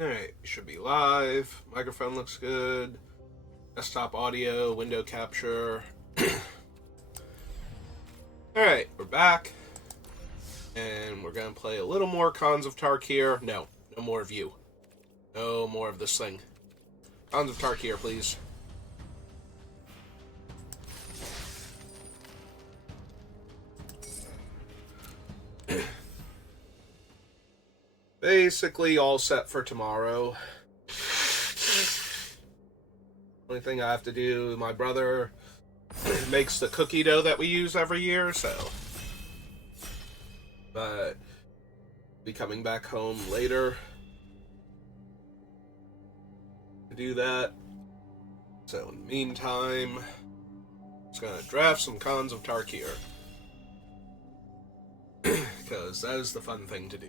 Alright, should be live. Microphone looks good. Desktop audio, window capture. Alright, we're back. And we're gonna play a little more Cons of Tarkir. No more of you. No more of this thing. Cons of Tarkir, please. Basically all set for tomorrow. Only thing I have to do, my brother makes the cookie dough that we use every year, so. But be coming back home later to do that. So in the meantime, just gonna draft some Cons of Tarkir. Because that is the fun thing to do.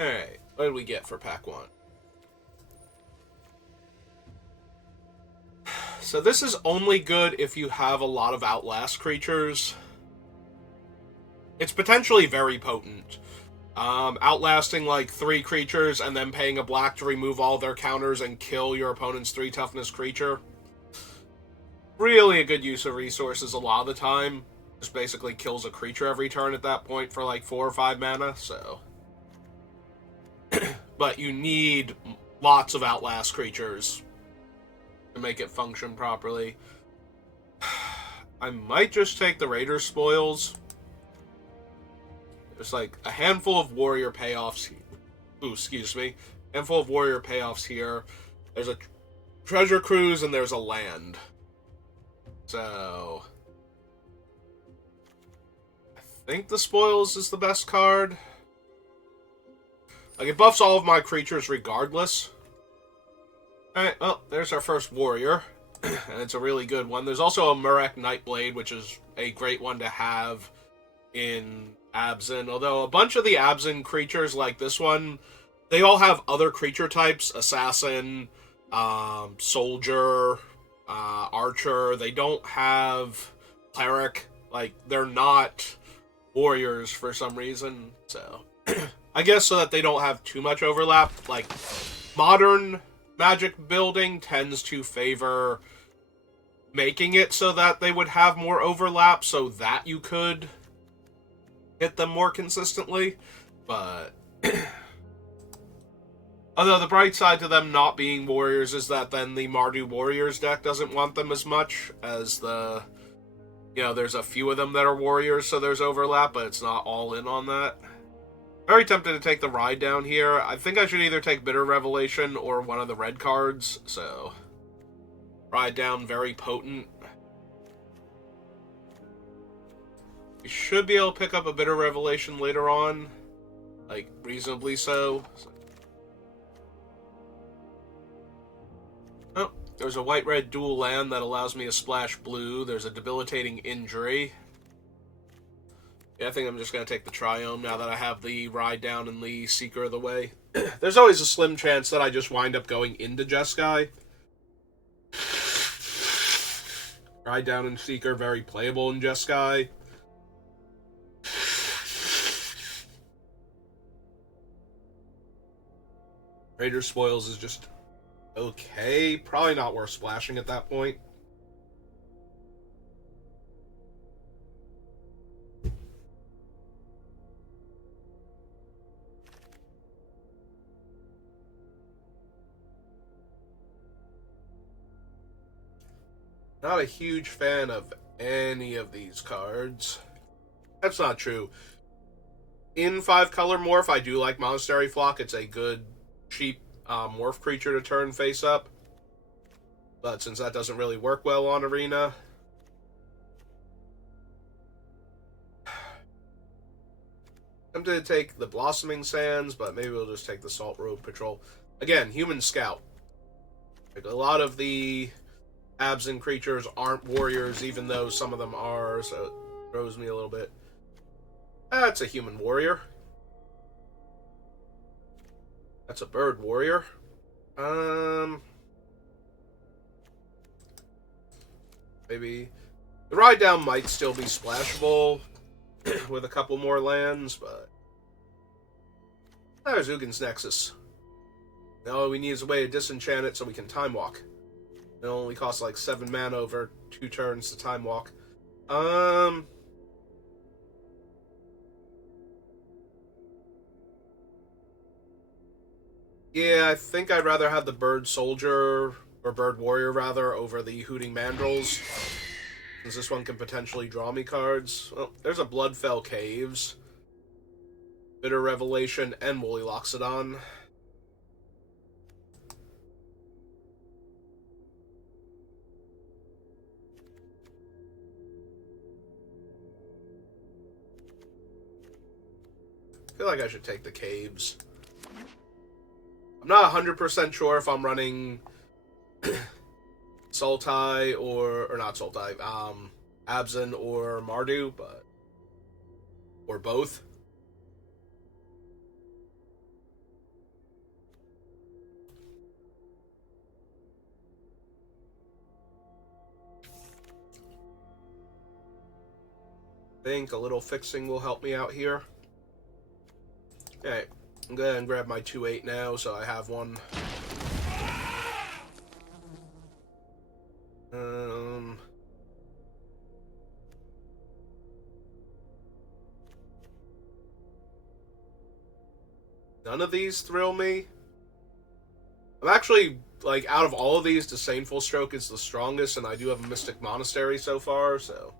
Alright, what did we get for pack 1? So this is only good if you have a lot of Outlast creatures. It's potentially very potent. Outlasting like 3 creatures and then paying a black to remove all their counters and kill your opponent's 3 toughness creature. Really a good use of resources a lot of the time. Just basically kills a creature every turn at that point for like 4 or 5 mana, so. But you need lots of Outlast creatures to make it function properly. I might just take the Raider spoils. There's like a handful of warrior payoffs. Ooh, excuse me. Handful of warrior payoffs here. There's a treasure cruise and there's a land. So I think the spoils is the best card. Like, it buffs all of my creatures regardless. Alright, well, there's our first warrior. And it's a really good one. There's also a Murek Nightblade, which is a great one to have in Abzan. Although a bunch of the Abzan creatures, like this one, they all have other creature types. Assassin, Soldier, Archer. They don't have Cleric. Like, they're not warriors for some reason. So, I guess so that they don't have too much overlap. Like, modern Magic building tends to favor making it so that they would have more overlap so that you could hit them more consistently. But although the bright side to them not being warriors is that then the Mardu Warriors deck doesn't want them as much as the, you know, there's a few of them that are warriors, so there's overlap, but it's not all in on that. Very tempted to take the ride down here. I think I should either take Bitter Revelation or one of the red cards, so ride down, very potent. You should be able to pick up a Bitter Revelation later on, like reasonably so. Oh, there's a white-red dual land that allows me to splash blue. There's a debilitating injury. Yeah, I think I'm just going to take the Triome now that I have the Ride Down and the Seeker of the way. There's always a slim chance that I just wind up going into Jeskai. Ride Down and Seeker, very playable in Jeskai. Raider Spoils is just okay. Probably not worth splashing at that point. Not a huge fan of any of these cards. That's not true. In 5-color morph, I do like Monastery Flock. It's a good, cheap morph creature to turn face up. But since that doesn't really work well on Arena, I'm tempted to take the Blossoming Sands, but maybe we'll just take the Salt Road Patrol. Again, Human Scout. Like, a lot of the Abzan creatures aren't warriors, even though some of them are, so it throws me a little bit. That's a human warrior. That's a bird warrior. Maybe the ride down might still be splashable with a couple more lands, but there's Ugin's Nexus. Now all we need is a way to disenchant it so we can time walk. It only costs like 7 mana over 2 turns to time walk. Yeah, I think I'd rather have the Bird Soldier, or Bird Warrior rather, over the Hooting Mandrills. Since this one can potentially draw me cards. Well, there's a Bloodfell Caves, Bitter Revelation, and Woolly Loxodon. I feel like I should take the Caves. I'm not 100% sure if I'm running Sultai or not Sultai, Abzan or Mardu, but or both. I think a little fixing will help me out here. Okay, I'm going to grab my 2/8 now, so I have one. None of these thrill me. I'm actually, like, out of all of these, Disdainful Stroke is the strongest, and I do have a Mystic Monastery so far, so...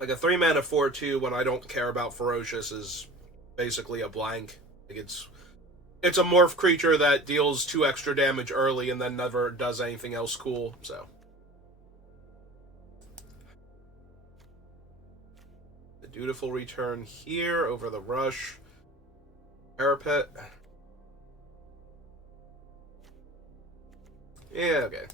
Like, a 3-mana 4/2 when I don't care about Ferocious is basically a blank. Like, it's a morph creature that deals 2 extra damage early and then never does anything else cool, so... The Dutiful Return here over the Rush. Parapet. Yeah, okay.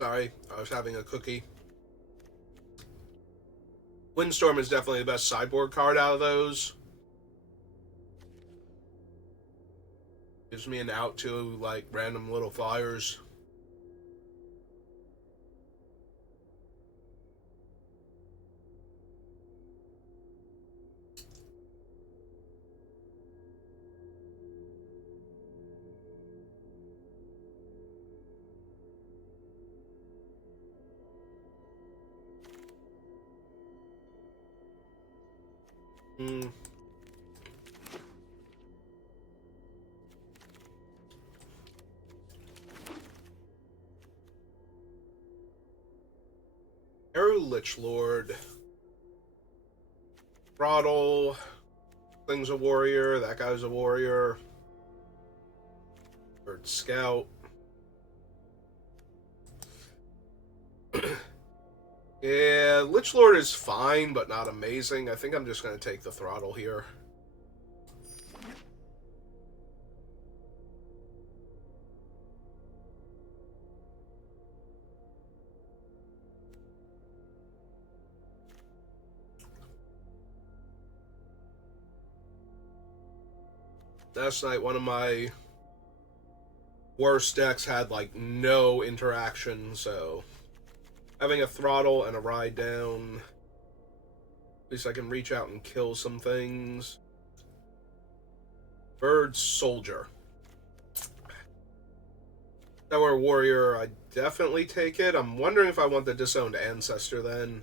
Sorry, I was having a cookie. Windstorm is definitely the best sideboard card out of those. Gives me an out to, like, random little flyers. Arrow Lich Lord. Throttle. Thing's a warrior. That guy's a warrior. Bird Scout. Yeah, Lich Lord is fine, but not amazing. I think I'm just going to take the Throttle here. Last night, one of my worst decks had, like, no interaction, so... Having a Throttle and a Ride Down... At least I can reach out and kill some things. Bird Soldier. If that were a warrior, I'd definitely take it. I'm wondering if I want the Disowned Ancestor, then,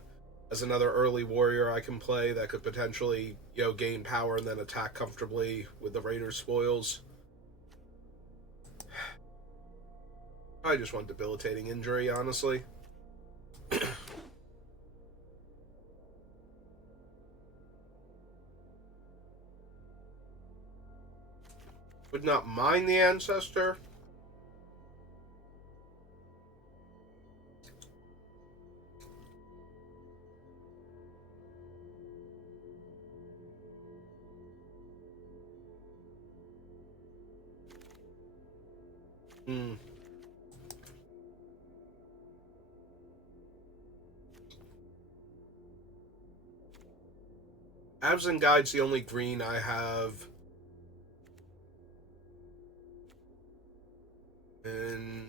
as another early warrior I can play that could potentially, gain power and then attack comfortably with the Raider's spoils. I just want Debilitating Injury, honestly. Would not mind the Ancestor. Hmm. Absent Guide's the only green I have. And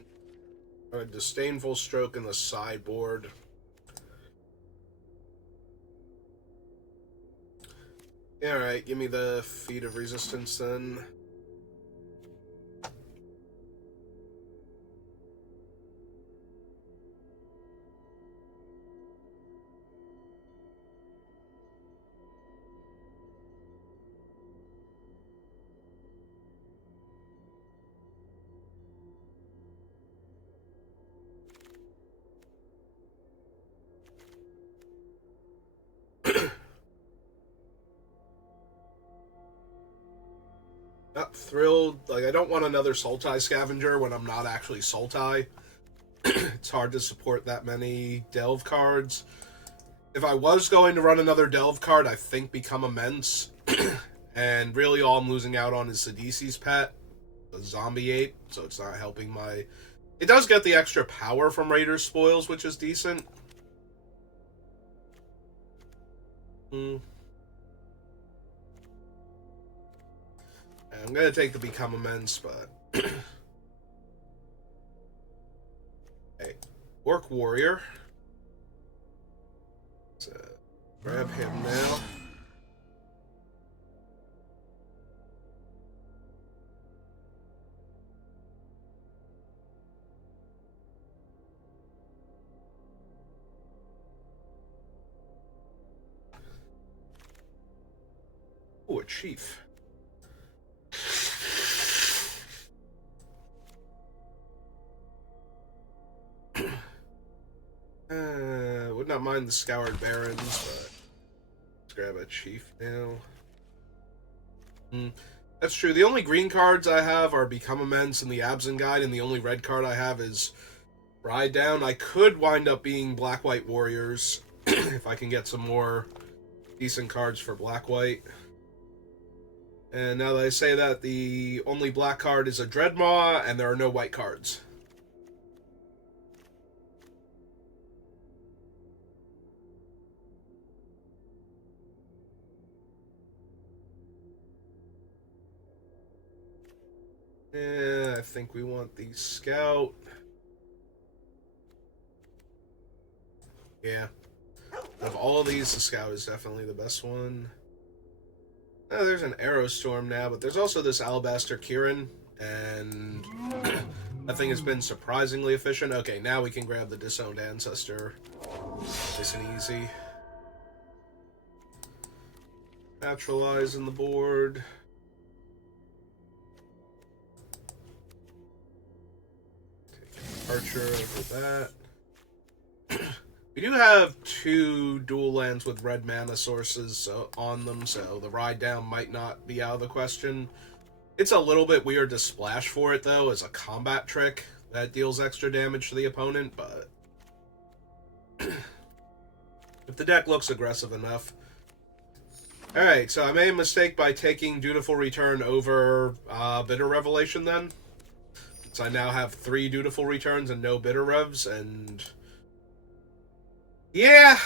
a Disdainful Stroke in the sideboard. Alright, give me the Feat of Resistance then. Not thrilled. Like, I don't want another Sultai Scavenger when I'm not actually Sultai. It's hard to support that many Delve cards. If I was going to run another Delve card, I think Become Immense. And really all I'm losing out on is Sidisi's Pet, the Zombie Ape, so it's not helping my... It does get the extra power from Raider's Spoils, which is decent. I'm going to take the Become Immense, but... Hey, Orc Warrior. Let's grab him now. Oh, a Chief. Would not mind the Scoured Barons, but let's grab a Chief now. That's true. The only green cards I have are Become Immense and the Absent Guide, and the only red card I have is Ride Down. I could wind up being Black-White Warriors if I can get some more decent cards for Black-White. And now that I say that, the only black card is a Dreadmaw, and there are no white cards. Yeah, I think we want the Scout. Yeah. Of all of these, the Scout is definitely the best one. Oh, there's an Aerostorm now, but there's also this Alabaster Kieran, and that thing has been surprisingly efficient. Okay, now we can grab the Disowned Ancestor. Nice and easy. Naturalize in the board. Take Archer over that. We do have 2 dual lands with red mana sources on them, so the Ride Down might not be out of the question. It's a little bit weird to splash for it, though, as a combat trick that deals extra damage to the opponent, but if the deck looks aggressive enough. Alright, so I made a mistake by taking Dutiful Return over Bitter Revelation then. So I now have 3 Dutiful Returns and no Bitter Revs, and... Yeah,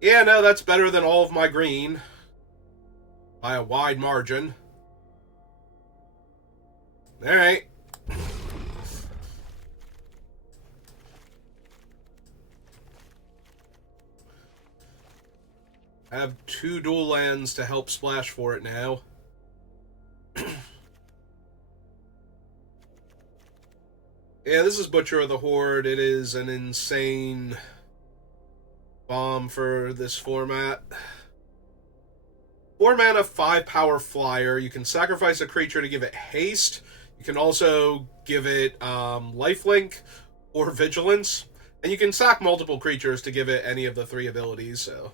no, that's better than all of my green. By a wide margin. Alright. I have 2 dual lands to help splash for it now. Yeah, this is Butcher of the Horde. It is an insane bomb for this format. 4 mana, 5 power flyer. You can sacrifice a creature to give it haste. You can also give it lifelink or vigilance. And you can sack multiple creatures to give it any of the 3 abilities, so...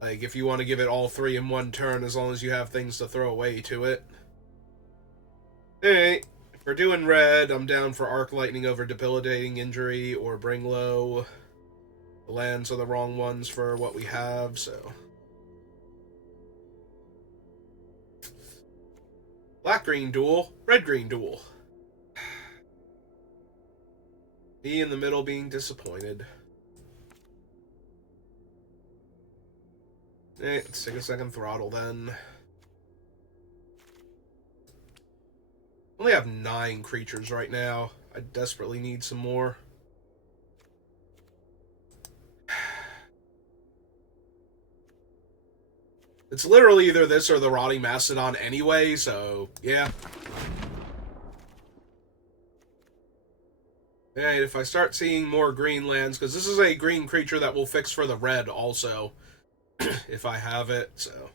Like, if you want to give it all 3 in one turn, as long as you have things to throw away to it. Alright. If we're doing red, I'm down for Arc Lightning over Debilitating Injury or Bring Low. The lands are the wrong ones for what we have, so. Black-green duel, red-green duel. Me in the middle being disappointed. Let's take a second throttle then. Only have 9 creatures right now. I desperately need some more. It's literally either this or the Rotting Mastodon anyway, so yeah. Alright, if I start seeing more green lands, because this is a green creature that will fix for the red also, if I have it, so.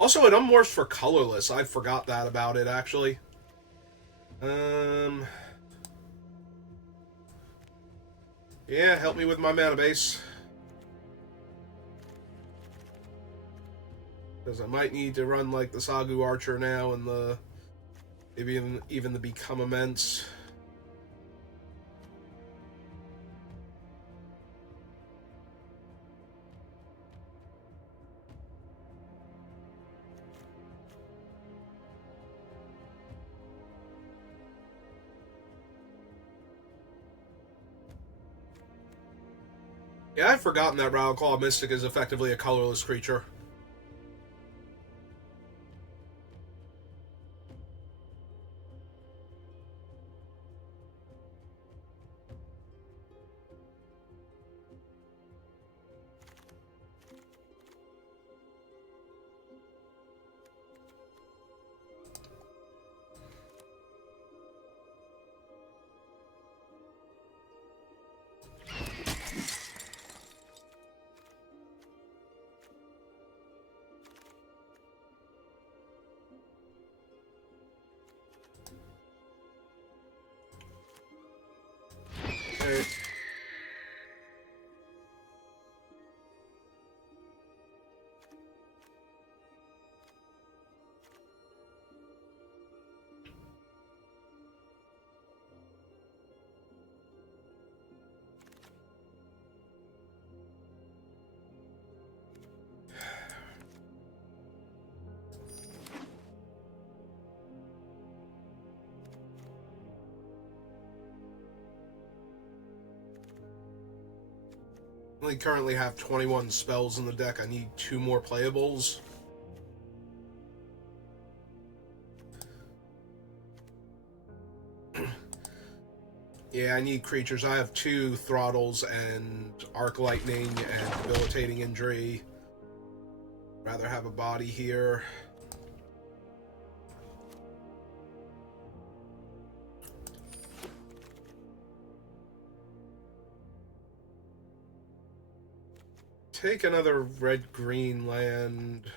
Also, it unmorphs for colorless. I forgot that about it, actually. Yeah, help me with my mana base. Because I might need to run like the Sagu Archer now and the maybe even the Become Immense. Yeah, I've forgotten that Rattleclaw Mystic is effectively a colorless creature. Okay. I currently have 21 spells in the deck. I need 2 more playables. Yeah, I need creatures. I have 2 Throttles and Arc Lightning and Debilitating Injury. Rather have a body here. Take another red-green land.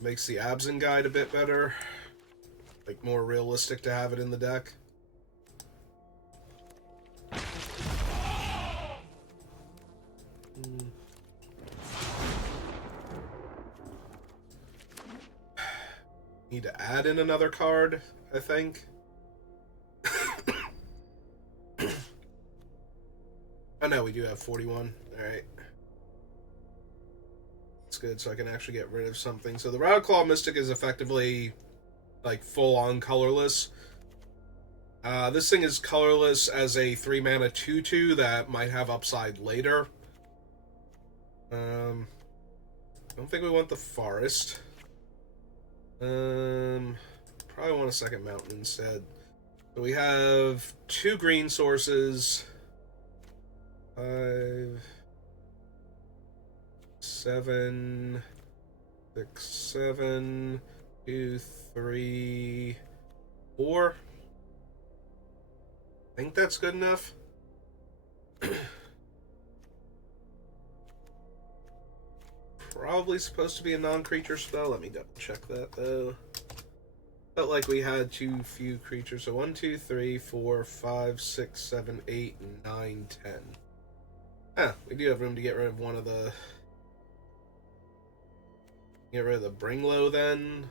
Makes the Absent Guide a bit better. Like, more realistic to have it in the deck. Need to add in another card, I think. Oh no, we do have 41. Alright. That's good, so I can actually get rid of something. So the Rattleclaw Mystic is effectively, like, full-on colorless. This thing is colorless as a 3-mana 2/2 that might have upside later. I don't think we want the Forest. Probably want a second mountain instead. So we have 2 green sources. 5, 7, 6, 7, 2, 3, 4. I think that's good enough. Probably supposed to be a non-creature spell. Let me double check that though. Felt like we had too few creatures. So 1, 2, 3, 4, 5, 6, 7, 8, 9, 10. Ah, we do have room to get rid of one of the Get rid of the Bring Low then,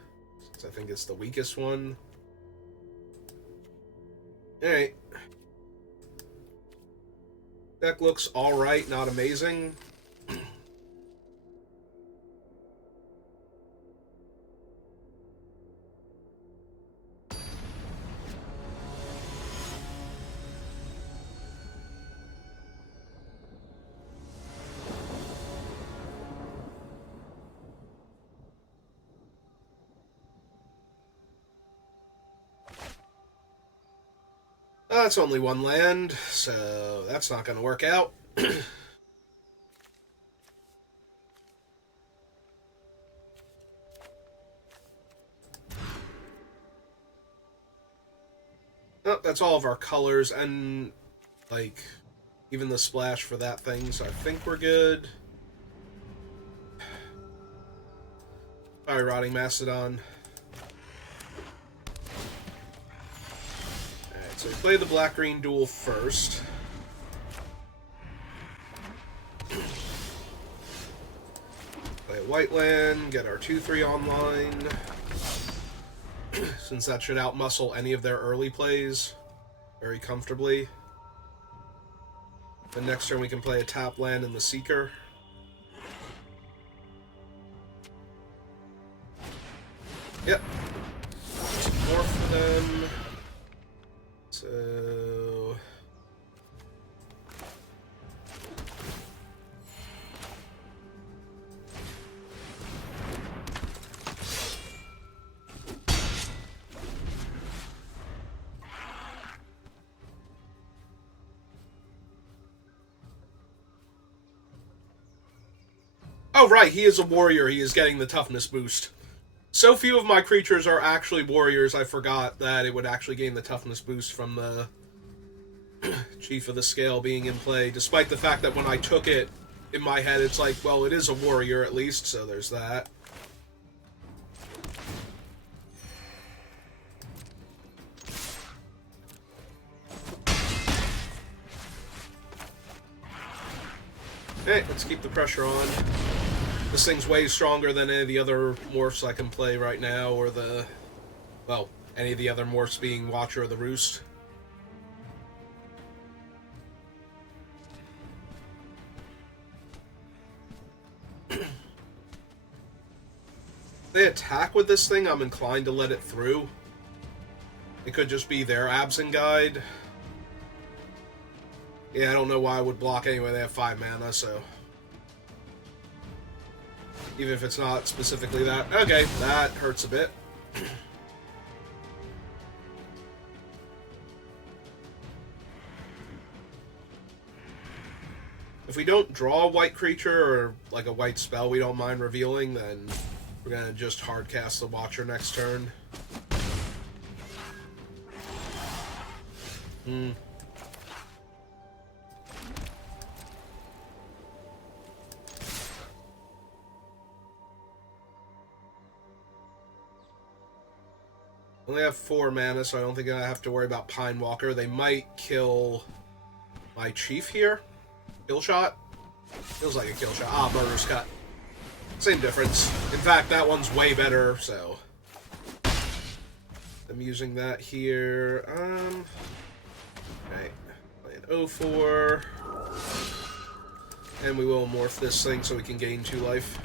since I think it's the weakest one. Alright. Deck looks alright, not amazing. That's only one land, so that's not going to work out. Oh, that's all of our colors, and, like, even the splash for that thing, so I think we're good. Fire Rotting Mastodon. Alright, so we play the black-green duel first. Play a white land, get our 2-3 online. Since that should outmuscle any of their early plays very comfortably. The next turn we can play a tap land in the Seeker. Yep. Some more for them. So... Oh, right, he is a warrior. He is getting the toughness boost. So few of my creatures are actually warriors, I forgot that it would actually gain the toughness boost from the Chief of the Scale being in play, despite the fact that when I took it, in my head, it's like, well, it is a warrior at least, so there's that. Okay, let's keep the pressure on. This thing's way stronger than any of the other morphs I can play right now, or the... well, any of the other morphs being Watcher of the Roost. They attack with this thing, I'm inclined to let it through. It could just be their Absent Guide. Yeah, I don't know why I would block anyway, they have 5 mana, so... even if it's not specifically that. Okay, that hurts a bit. If we don't draw a white creature or like a white spell we don't mind revealing, then we're gonna just hardcast the Watcher next turn. Only have 4 mana, so I don't think I have to worry about Pine Walker. They might kill my Chief here. Kill shot? Feels like a kill shot. Ah, Murder's Cut. Same difference. In fact, that one's way better, so... I'm using that here. Alright. Play an 0-4. And we will morph this thing so we can gain 2 life.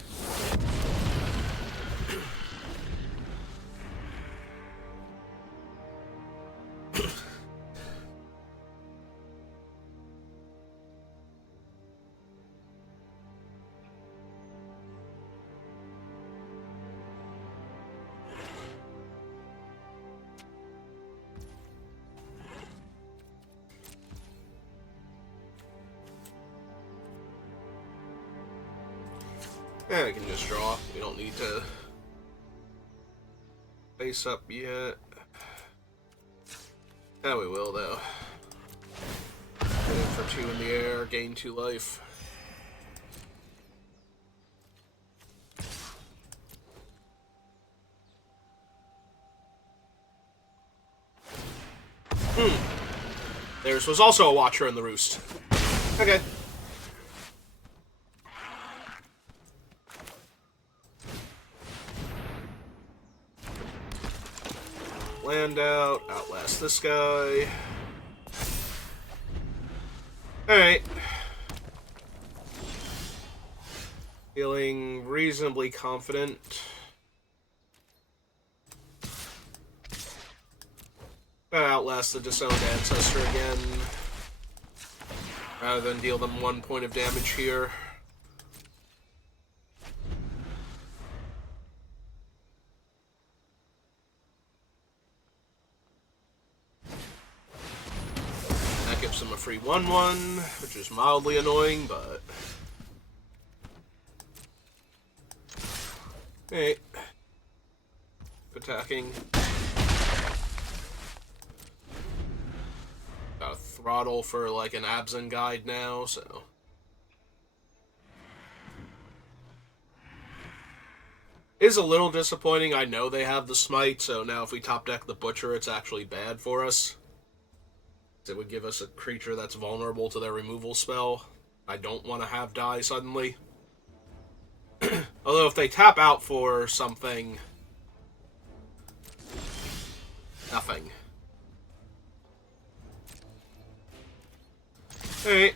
Yeah, I can just draw. We don't need to face up yet. Yeah, we will, though. Get in for 2 in the air, gain 2 life. Theirs was also a Watcher in the Roost. Okay. land out. Outlast this guy. Alright. Feeling reasonably confident. Gotta outlast the disowned ancestor again. Rather than deal them 1 point of damage here. That gives them a free 1/1, which is mildly annoying, but... Hey. Attacking. Got a throttle for like an Absent guide now, so. Is a little disappointing. I know they have the smite, so now if we top deck the Butcher, it's actually bad for us. It would give us a creature that's vulnerable to their removal spell. I don't want to have die suddenly. Although if they tap out for something... Nothing. Alright.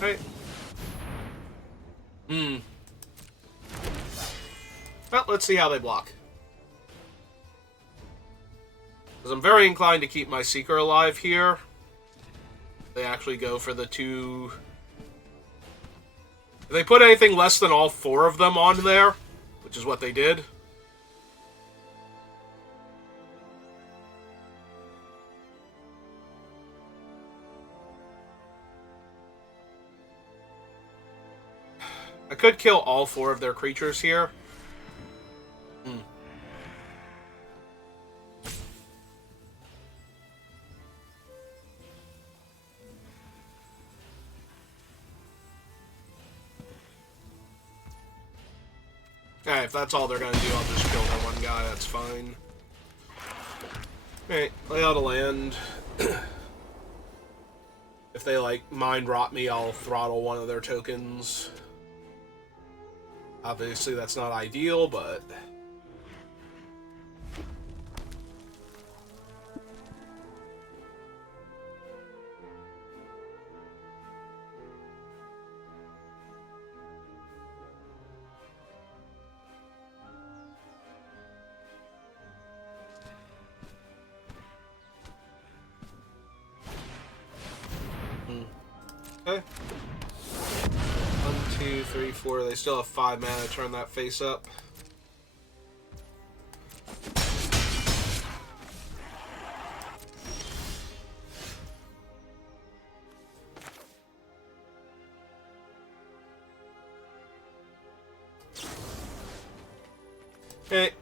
Alright. Well, let's see how they block. Because I'm very inclined to keep my Seeker alive here. They actually go for the 2... If they put anything less than all 4 of them on there, which is what they did... I could kill all 4 of their creatures here. Alright, if that's all they're gonna do, I'll just kill that one guy, that's fine. Alright, lay out a land. If they, like, mind rot me, I'll throttle one of their tokens. Obviously, that's not ideal, but... Okay. 1, 2, 3, 4. They still have 5 mana to turn that face up. Okay.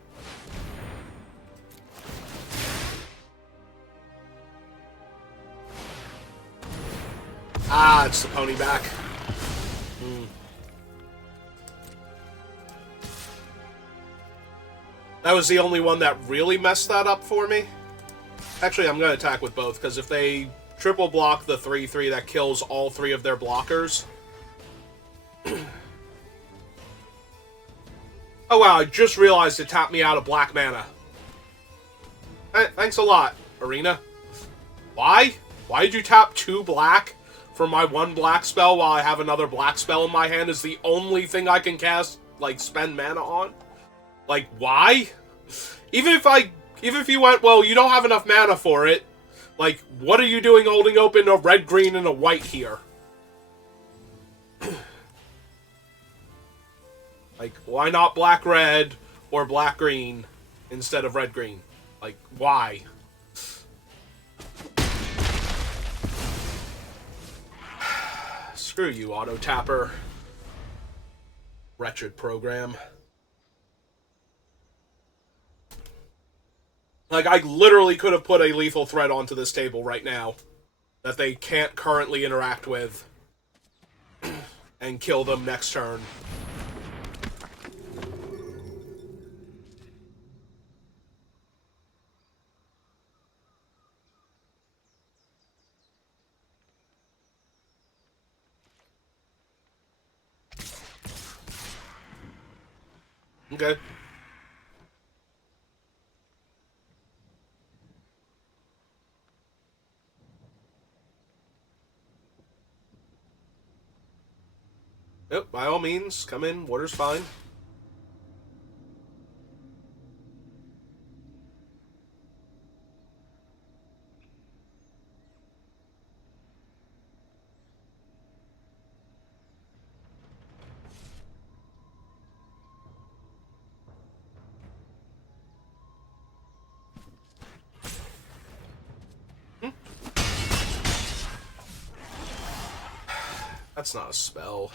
Ah, it's the pony back. That was the only one that really messed that up for me. Actually, I'm going to attack with both, because if they triple block the 3/3, that kills all 3 of their blockers. Oh wow, I just realized it tapped me out of black mana. Thanks a lot, Arena. Why? Why did you tap 2 black for my 1 black spell while I have another black spell in my hand is the only thing I can cast, like, spend mana on? Like, why? Even if you went, well, you don't have enough mana for it, like, what are you doing holding open a red, green, and a white here? Like, why not black, red, or black, green instead of red, green? Like, why? Screw you, auto tapper. Wretched program. Like, I literally could have put a lethal threat onto this table right now that they can't currently interact with and kill them next turn. Okay. Yep, by all means, come in. Water's fine. Hmm? That's not a spell.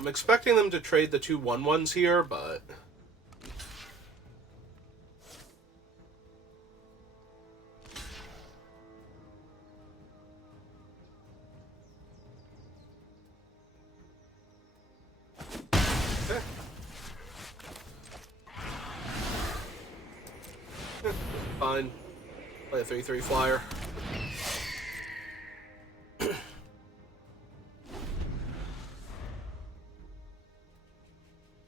I'm expecting them to trade the 2 1/1s here, but... Okay. Fine. Play a 3/3 flyer.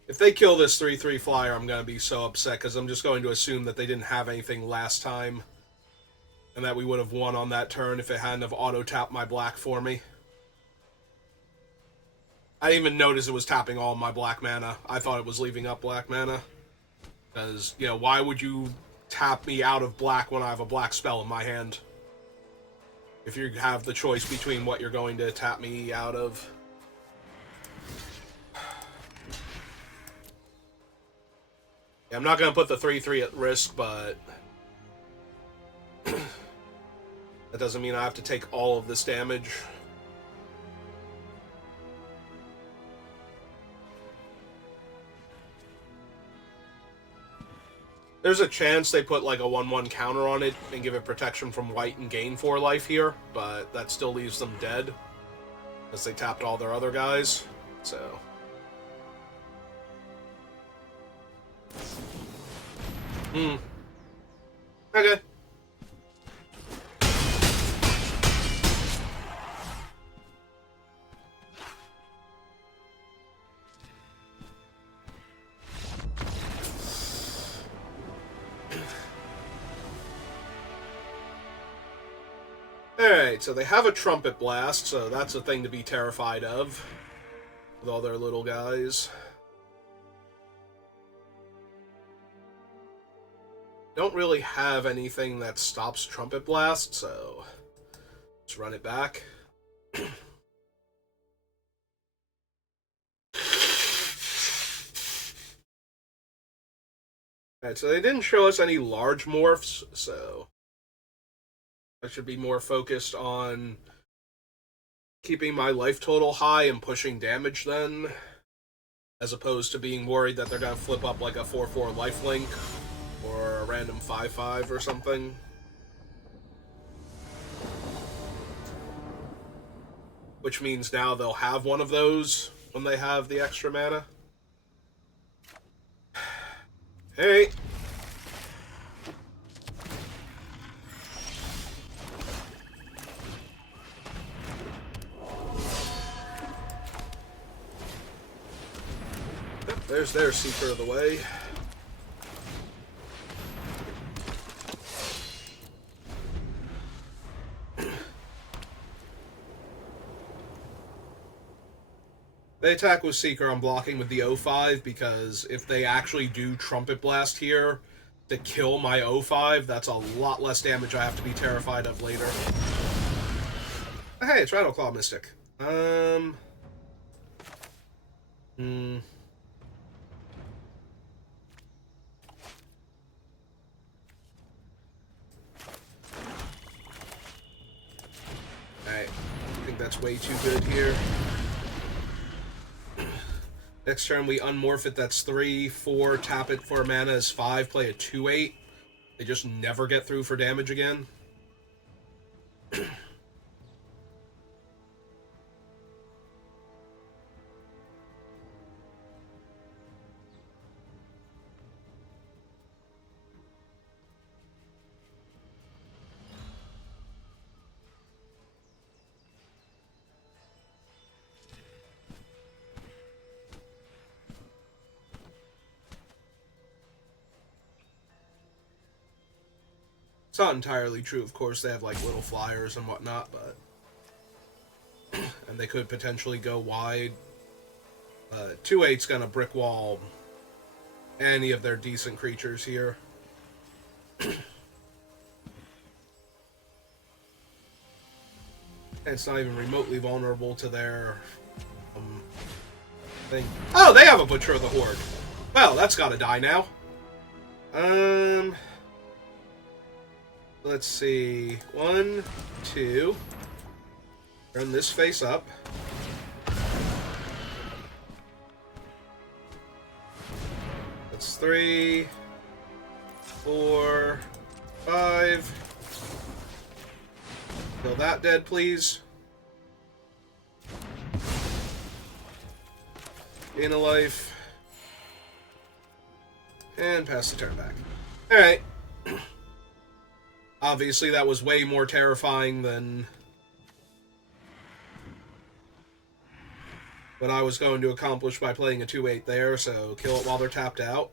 If they kill this 3/3 flyer, I'm going to be so upset, because I'm just going to assume that they didn't have anything last time, and that we would have won on that turn if it hadn't have auto-tapped my black for me. I didn't even notice it was tapping all my black mana. I thought it was leaving up black mana. Because, you know, why would you tap me out of black when I have a black spell in my hand? If you have the choice between what you're going to tap me out of. Yeah, I'm not going to put the 3/3 at risk, but... that doesn't mean I have to take all of this damage. There's a chance they put like a 1/1 counter on it and give it protection from white and gain 4 life here, but that still leaves them dead, because they tapped all their other guys, so... Okay. Alright, so they have a Trumpet Blast, so that's a thing to be terrified of, with all their little guys. Don't really have anything that stops Trumpet Blast, so let's run it back. Alright, so they didn't show us any large morphs, so I should be more focused on keeping my life total high and pushing damage then, as opposed to being worried that they're going to flip up like a 4/4 lifelink or a random 5/5 or something. Which means now they'll have one of those when they have the extra mana. Hey! There's their Secret of the Way. They attack with Seeker. I'm blocking with the 05 because if they actually do Trumpet Blast here to kill my 05, that's a lot less damage I have to be terrified of later. Hey, it's Rattleclaw Mystic. Alright, I think that's way too good here. Next turn we unmorph it, that's 3, 4, tap it for mana is 5, play a 2/8. They just never get through for damage again. It's not entirely true, of course. They have like little flyers and whatnot, but and they could potentially go wide. 2/8's gonna brick wall any of their decent creatures here. And it's not even remotely vulnerable to their thing. Oh, they have a Butcher of the Horde. Well, that's gotta die now. Let's see. 1, 2. Turn this face up. That's 3, 4, 5. Kill that dead, please. Gain a life. And pass the turn back. Alright. Obviously, that was way more terrifying than what I was going to accomplish by playing a 2/8 there, so kill it while they're tapped out.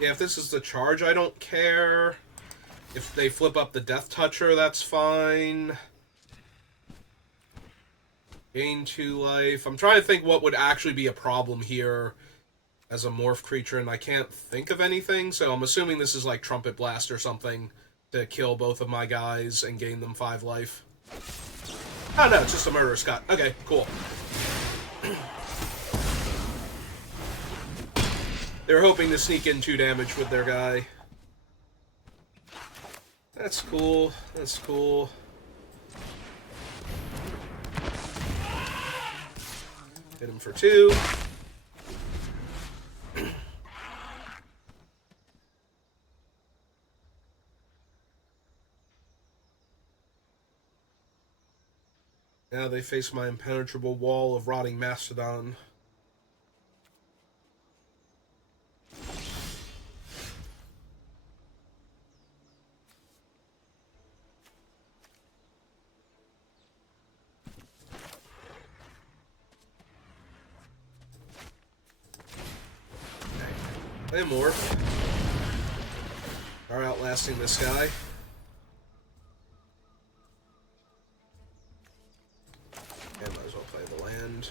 Yeah, if this is the charge, I don't care. If they flip up the Death Toucher, that's fine. Gain 2 life. I'm trying to think what would actually be a problem here as a morph creature, and I can't think of anything, so I'm assuming this is like Trumpet Blast or something to kill both of my guys and gain them 5 life. Oh no, it's just a Murderous Cut. Okay, cool. They're hoping to sneak in 2 damage with their guy. That's cool. That's cool. Hit him for 2. Now they face my impenetrable wall of Rotting Mastodon. They morph. Are outlasting this guy. And might as well play the land.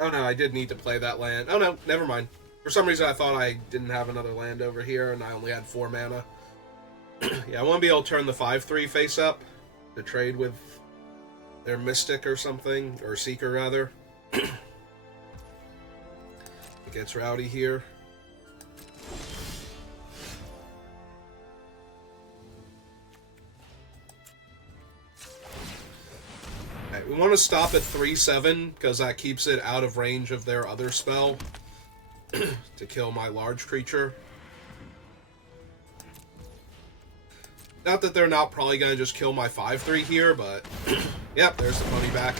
Oh no, I did need to play that land. Oh no, never mind. For some reason I thought I didn't have another land over here and I only had 4 mana. Yeah, I want to be able to turn the 5/3 face up to trade with their Mystic or something, or Seeker rather. It gets rowdy here. Right, we want to stop at 3/7 because that keeps it out of range of their other spell to kill my large creature. Not that they're not probably going to just kill my 5/3 here, but yep, there's the money back.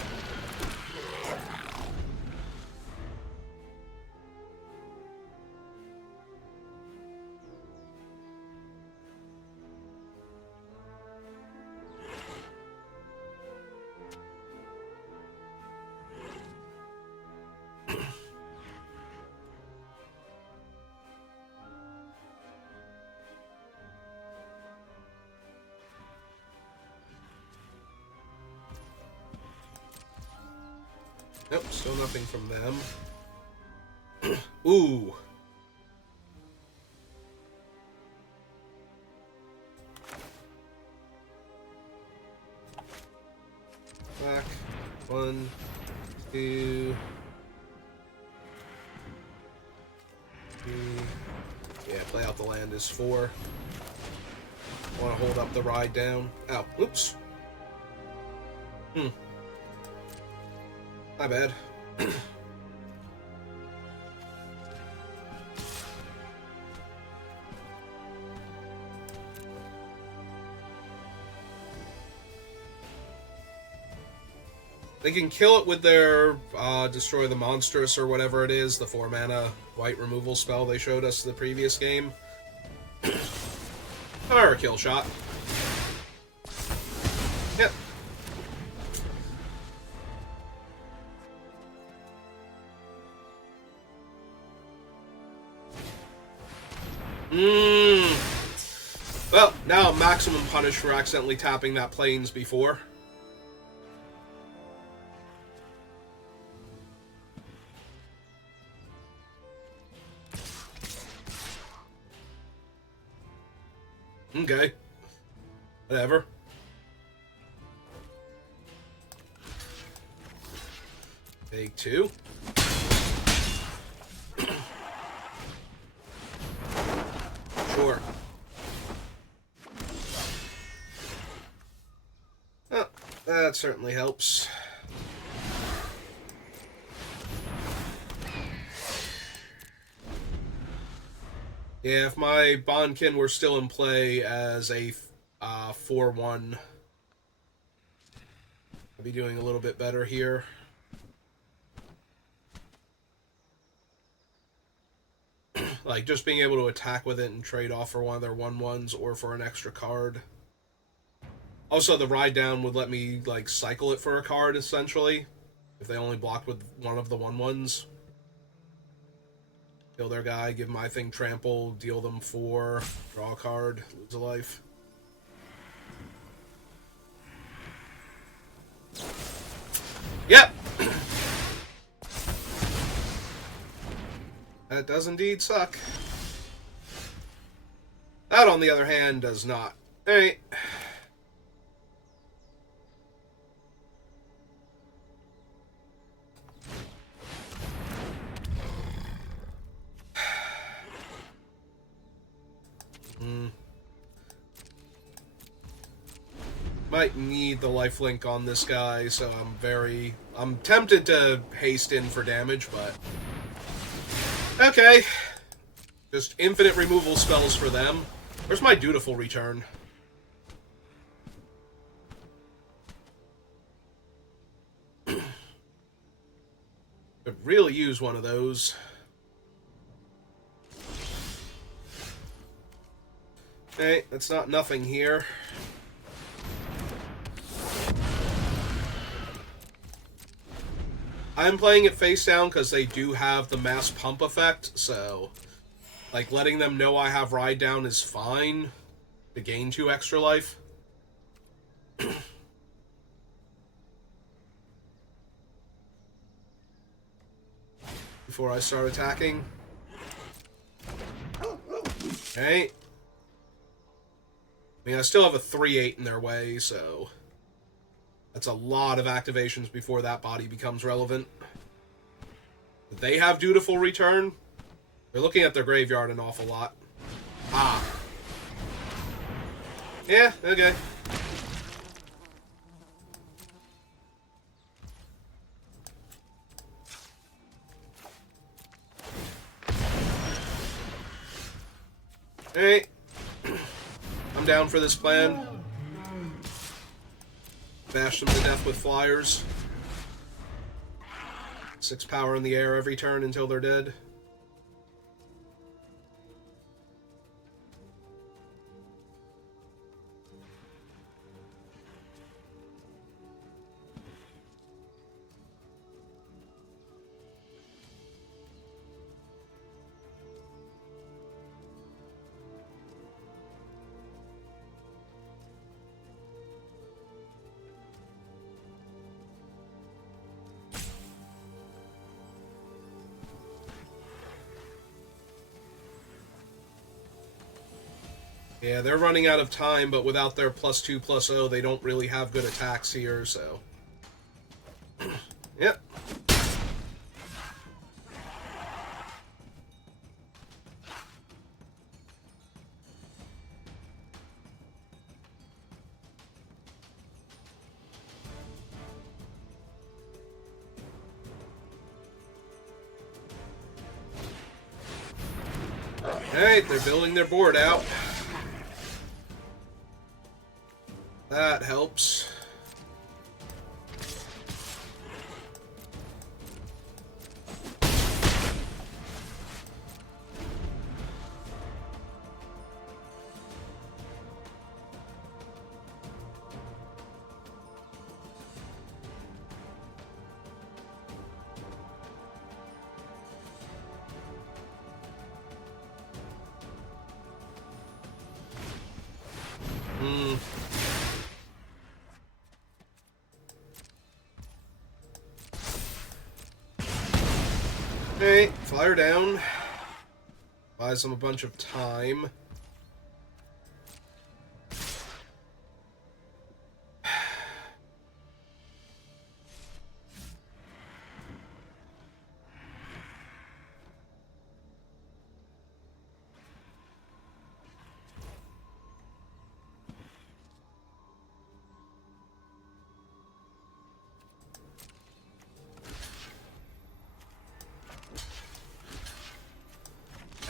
Nope, still nothing from them. Ooh. Back. 1, 2. the land is for. I want to hold up the ride down. Oh, oops. My bad. They can kill it with their Destroy the Monstrous or whatever it is, the 4-mana white removal spell they showed us the previous game. Or a kill shot. Yep. Well, now maximum punish for accidentally tapping that Plains before. Okay. Whatever. Take 2. Sure. Oh, that certainly helps. Yeah, if my Bondkin were still in play as a 4-1, I'd be doing a little bit better here. Like, just being able to attack with it and trade off for one of their 1/1s or for an extra card. Also, the ride down would let me, like, cycle it for a card, essentially, if they only blocked with one of the 1/1s. Kill their guy, give my thing trample, deal them 4, draw a card, lose a life. Yep! That does indeed suck. That, on the other hand, does not. Alright. Might need the lifelink on this guy, so I'm tempted to haste in for damage, but okay. Just infinite removal spells for them. Where's my Dutiful Return? Could really use one of those. Okay, that's not nothing here. I'm playing it face down because they do have the mass pump effect, so like letting them know I have ride down is fine to gain 2 extra life. Before I start attacking. Okay. I mean, I still have a 3/8 in their way, so that's a lot of activations before that body becomes relevant. They have Dutiful Return. They're looking at their graveyard an awful lot. Ah. Yeah, okay. Alright. I'm down for this plan. Bash them to death with flyers. 6 power in the air every turn until they're dead. Yeah, they're running out of time, but without their +2/+0, they don't really have good attacks here, so. Yep. Alright, they're building their board out. That helps. Okay, fire down. Buys them a bunch of time.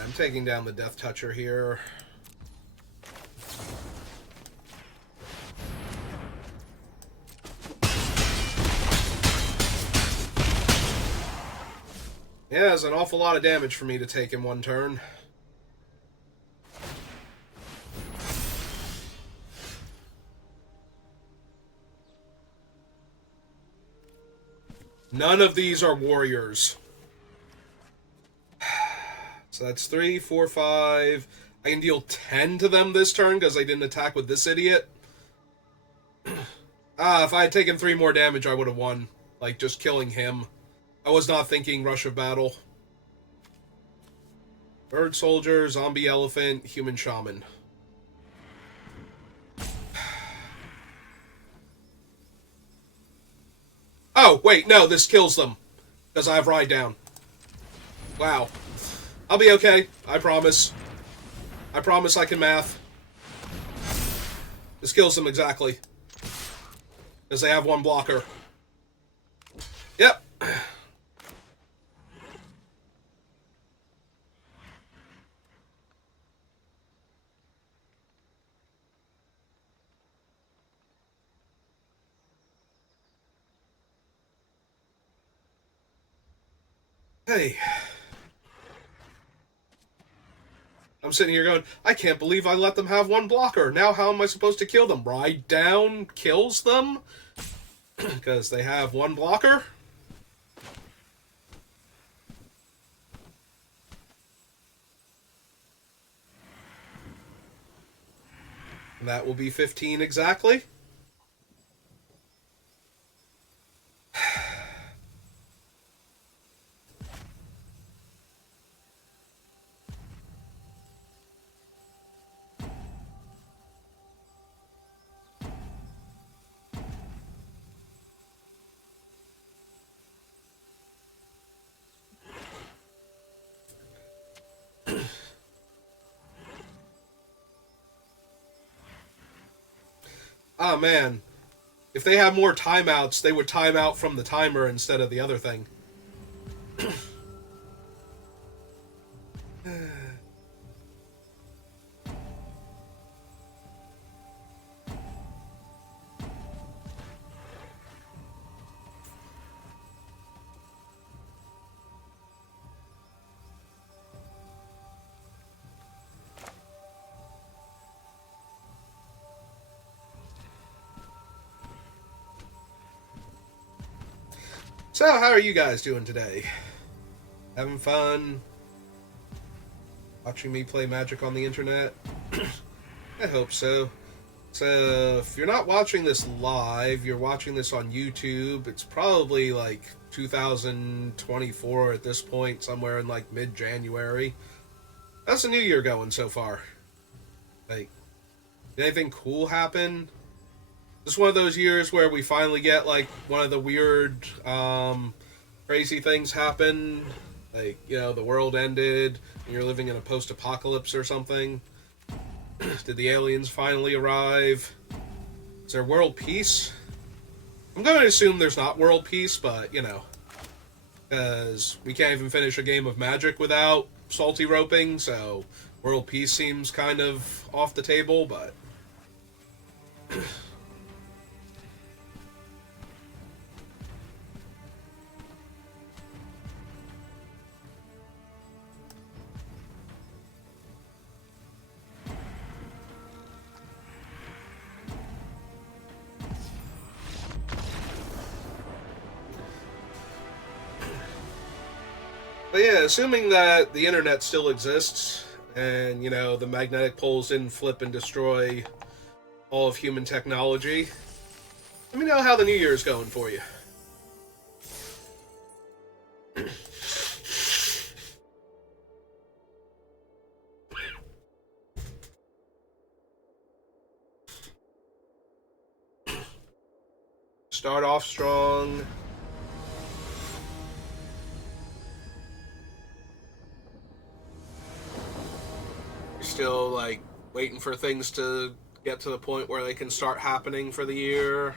I'm taking down the Death Toucher here. Yeah, it's an awful lot of damage for me to take in one turn. None of these are warriors. So that's 3, 4, 5. I can deal 10 to them this turn because I didn't attack with this idiot. If I had taken 3 more damage, I would have won. Like, just killing him. I was not thinking rush of battle. Bird soldier, zombie elephant, human shaman. Oh, wait, no, this kills them. Because I have ride down. Wow. I'll be okay. I promise. I promise I can math. This kills them exactly. Because they have one blocker. Yep. Hey. I'm sitting here going, I can't believe I let them have one blocker. Now how am I supposed to kill them? Ride down kills them? Because they have one blocker? And that will be 15 exactly. Oh, man. If they had more timeouts, they would time out from the timer instead of the other thing. So, how are you guys doing today? Having fun? Watching me play Magic on the internet? I hope so. So, if you're not watching this live, you're watching this on YouTube. It's probably like 2024 at this point, somewhere in like mid-January. How's the new year going so far? Like, did anything cool happen? This is one of those years where we finally get, like, one of the weird, crazy things happen. Like, you know, the world ended, and you're living in a post-apocalypse or something. Did the aliens finally arrive? Is there world peace? I'm going to assume there's not world peace, but, you know. Because we can't even finish a game of Magic without salty roping, so World peace seems kind of off the table, but yeah, assuming that the internet still exists and, you know, the magnetic poles didn't flip and destroy all of human technology, let me know how the new year is going for you. Start off strong. You're still, like, waiting for things to get to the point where they can start happening for the year.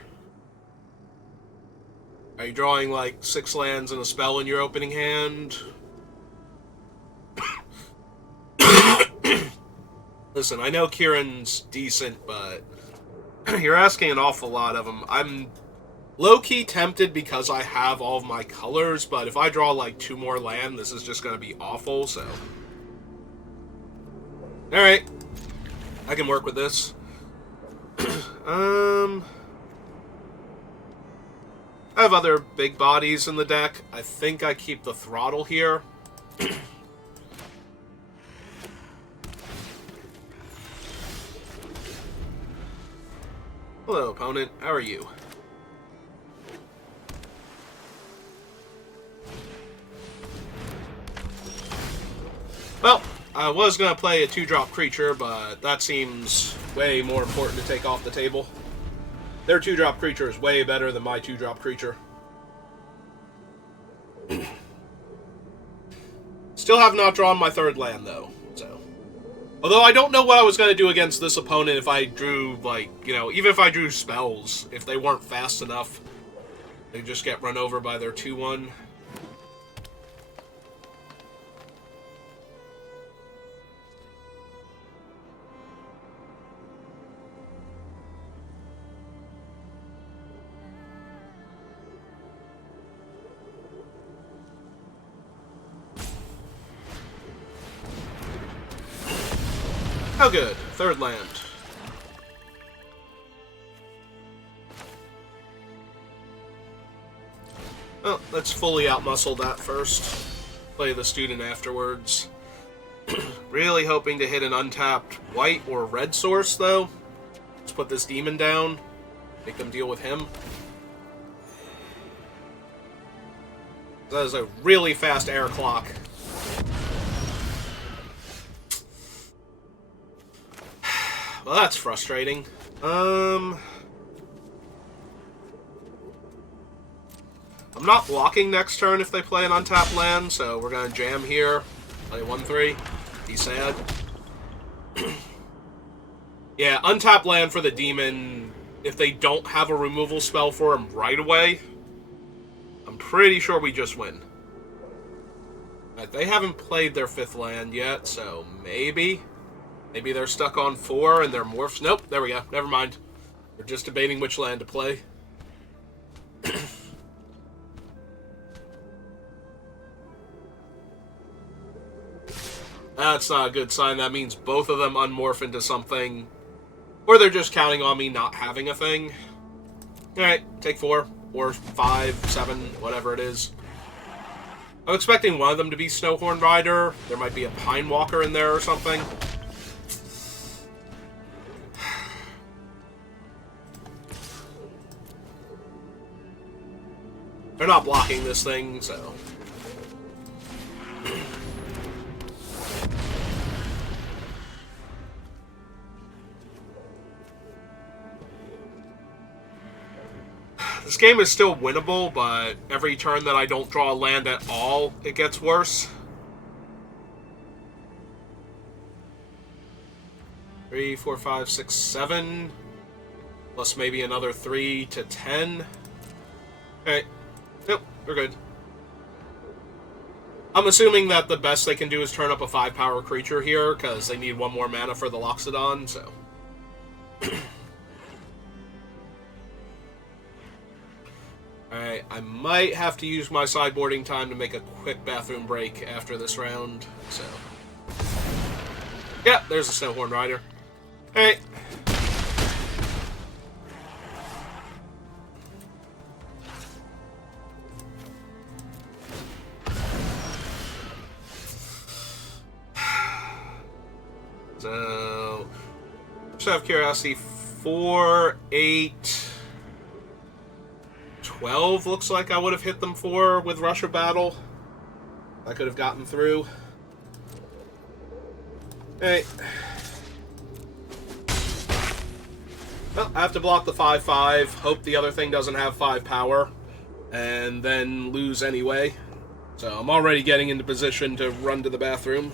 Are you drawing, like, 6 lands and a spell in your opening hand? Listen, I know Kieran's decent, but you're asking an awful lot of him. I'm low-key tempted because I have all of my colors, but if I draw, like, 2 more land, this is just going to be awful, so... Alright. I can work with this. I have other big bodies in the deck. I think I keep the throttle here. Hello, opponent. How are you? Well, I was going to play a 2-drop creature, but that seems way more important to take off the table. Their 2-drop creature is way better than my 2-drop creature. Still have not drawn my 3rd land, though, so... Although I don't know what I was going to do against this opponent if I drew, like, you know, even if I drew spells, if they weren't fast enough, they just get run over by their 2-1. Oh good, 3rd land. Well, let's fully outmuscle that first. Play the student afterwards. Really hoping to hit an untapped white or red source, though. Let's put this demon down. Make them deal with him. That is a really fast air clock. Well, that's frustrating. I'm not blocking next turn if they play an untapped land, so we're gonna jam here. Play 1-3. Be sad. Yeah, untapped land for the demon. If they don't have a removal spell for him right away, I'm pretty sure we just win. Right, they haven't played their 5th land yet, so maybe... Maybe they're stuck on 4 and they're morphs. Nope, there we go. Never mind. We're just debating which land to play. That's not a good sign. That means both of them unmorph into something. Or they're just counting on me not having a thing. Alright, take 4. Or 5, 7, whatever it is. I'm expecting one of them to be Snowhorn Rider. There might be a Pine Walker in there or something. They're not blocking this thing, so... This game is still winnable, but every turn that I don't draw a land at all, it gets worse. 3, 4, 5, 6, 7. Plus maybe another 3 to 10. Okay. Nope, we're good. I'm assuming that the best they can do is turn up a 5-power creature here, because they need 1 more mana for the Loxodon, so... Alright, I might have to use my sideboarding time to make a quick bathroom break after this round, so... Yeah, there's a Snowhorn Rider. Alright. So... Just out of curiosity, 4, 8... 12 looks like I would have hit them for with Rush of Battle. I could have gotten through. Hey. Well, I have to block the 5/5. Hope the other thing doesn't have 5 power. And then lose anyway. So I'm already getting into position to run to the bathroom.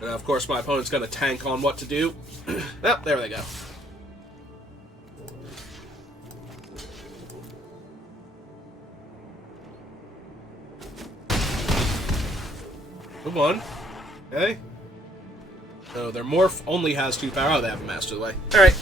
And of course my opponent's going to tank on what to do. Yep, there they go. Good one. Okay. So their morph only has 2 power. Oh, they have a Master Delay. Alright.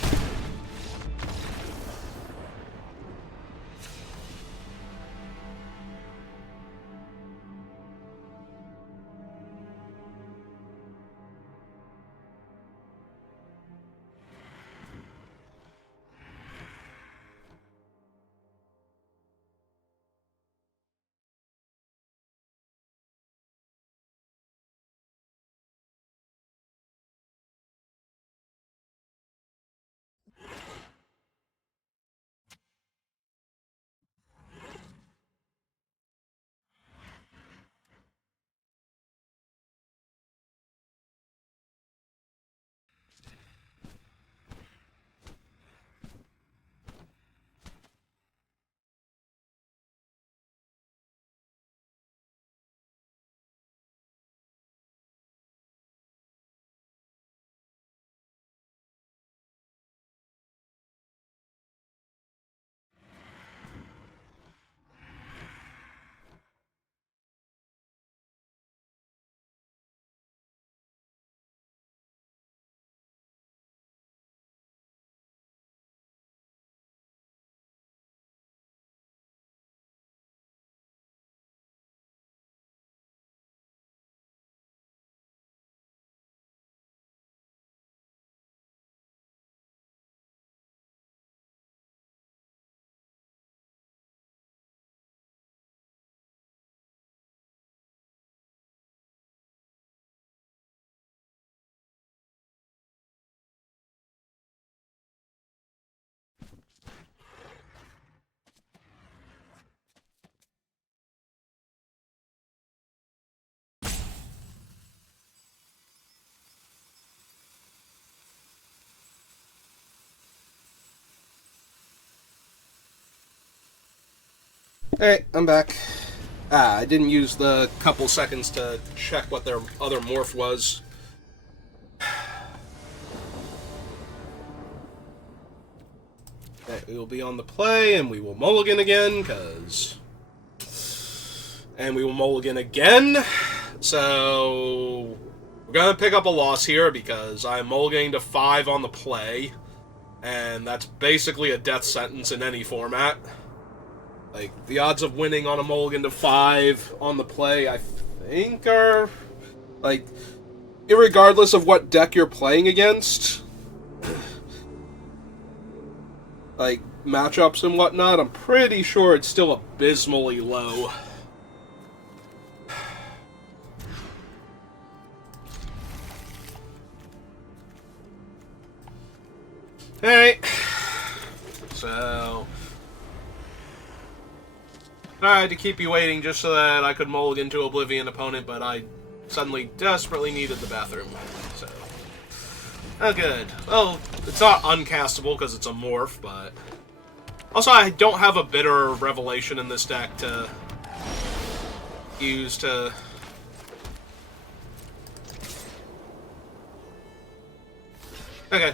Alright, I'm back. I didn't use the couple seconds to check what their other morph was. Okay, we will be on the play, and we will mulligan again, because... And we will mulligan again. So... We're going to pick up a loss here, because I'm mulliganing to 5 on the play. And that's basically a death sentence in any format. Like, the odds of winning on a mulligan to 5 on the play, I think, are... Like, irregardless of what deck you're playing against... Like, matchups and whatnot, I'm pretty sure it's still abysmally low. Alright. So... I had to keep you waiting just so that I could mulligan to Oblivion opponent, but I suddenly desperately needed the bathroom, so... Oh, good. Well, it's not uncastable because it's a morph, but... Also, I don't have a Bitter Revelation in this deck to use to... Okay.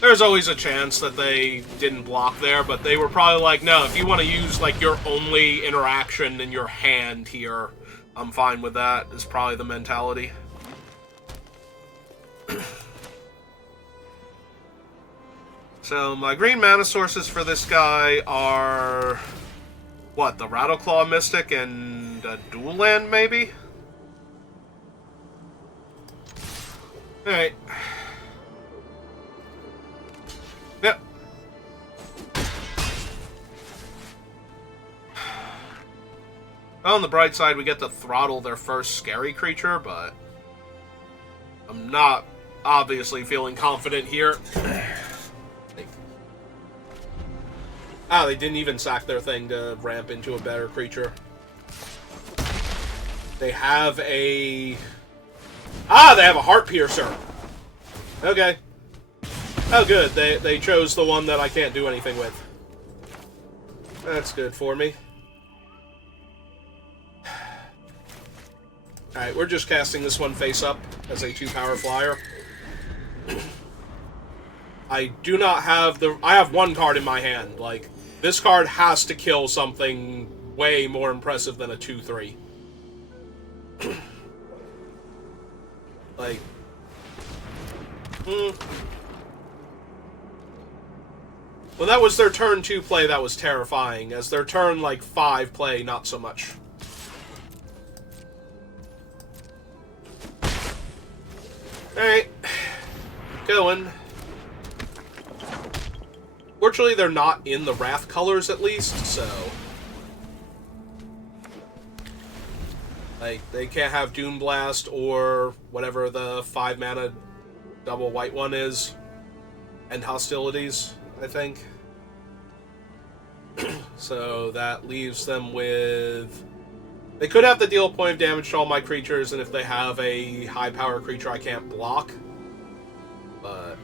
There There's always a chance that they didn't block there, but they were probably like, no, if you want to use, like, your only interaction in your hand here, I'm fine with that, is probably the mentality. So, my green mana sources for this guy are... what, the Rattleclaw Mystic and a dual land, maybe? Alright. Yep. Well, on the bright side, we get to throttle their first scary creature, but I'm not obviously feeling confident here. They didn't even sack their thing to ramp into a better creature. They have a... they have a Heart Piercer. Okay. Oh, good. They chose the one that I can't do anything with. That's good for me. Alright, we're just casting this one face up as a 2-power flyer. I do not have the... I have one card in my hand. Like, this card has to kill something way more impressive than a 2-3. Like... When that was their turn 2 play, that was terrifying. As their turn, like, 5 play, not so much. Alright. Going. Fortunately, they're not in the Wrath colors, at least, so... like, they can't have Doom Blast or whatever the 5-mana double white one is. And Hostilities, I think. So that leaves them with... they could have to deal a point of damage to all my creatures, and if they have a high-power creature I can't block. But...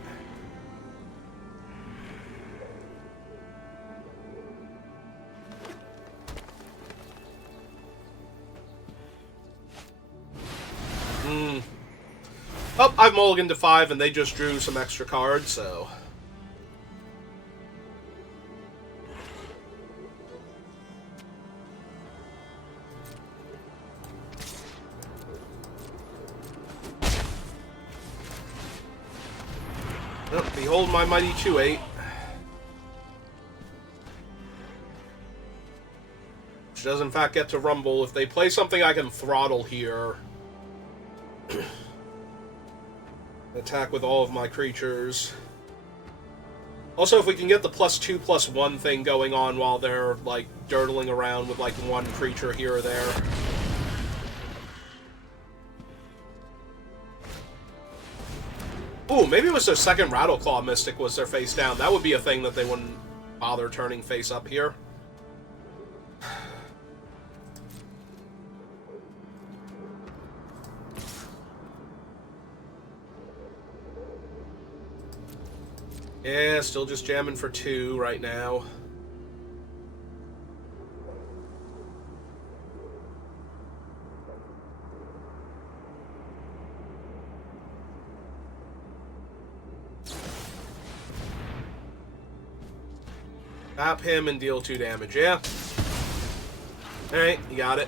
oh, I've mulliganed to 5, and they just drew some extra cards, so... oh, behold my mighty 2/8. Which does in fact get to rumble. If they play something I can throttle here... attack with all of my creatures. Also, if we can get the +2/+1 thing going on while they're, like, dirtling around with, like, one creature here or there. Ooh, maybe it was their second Rattleclaw Mystic was their face down. That would be a thing that they wouldn't bother turning face up here. Yeah, still just jamming for 2 right now. Tap him and deal 2 damage, yeah. Alright, you got it.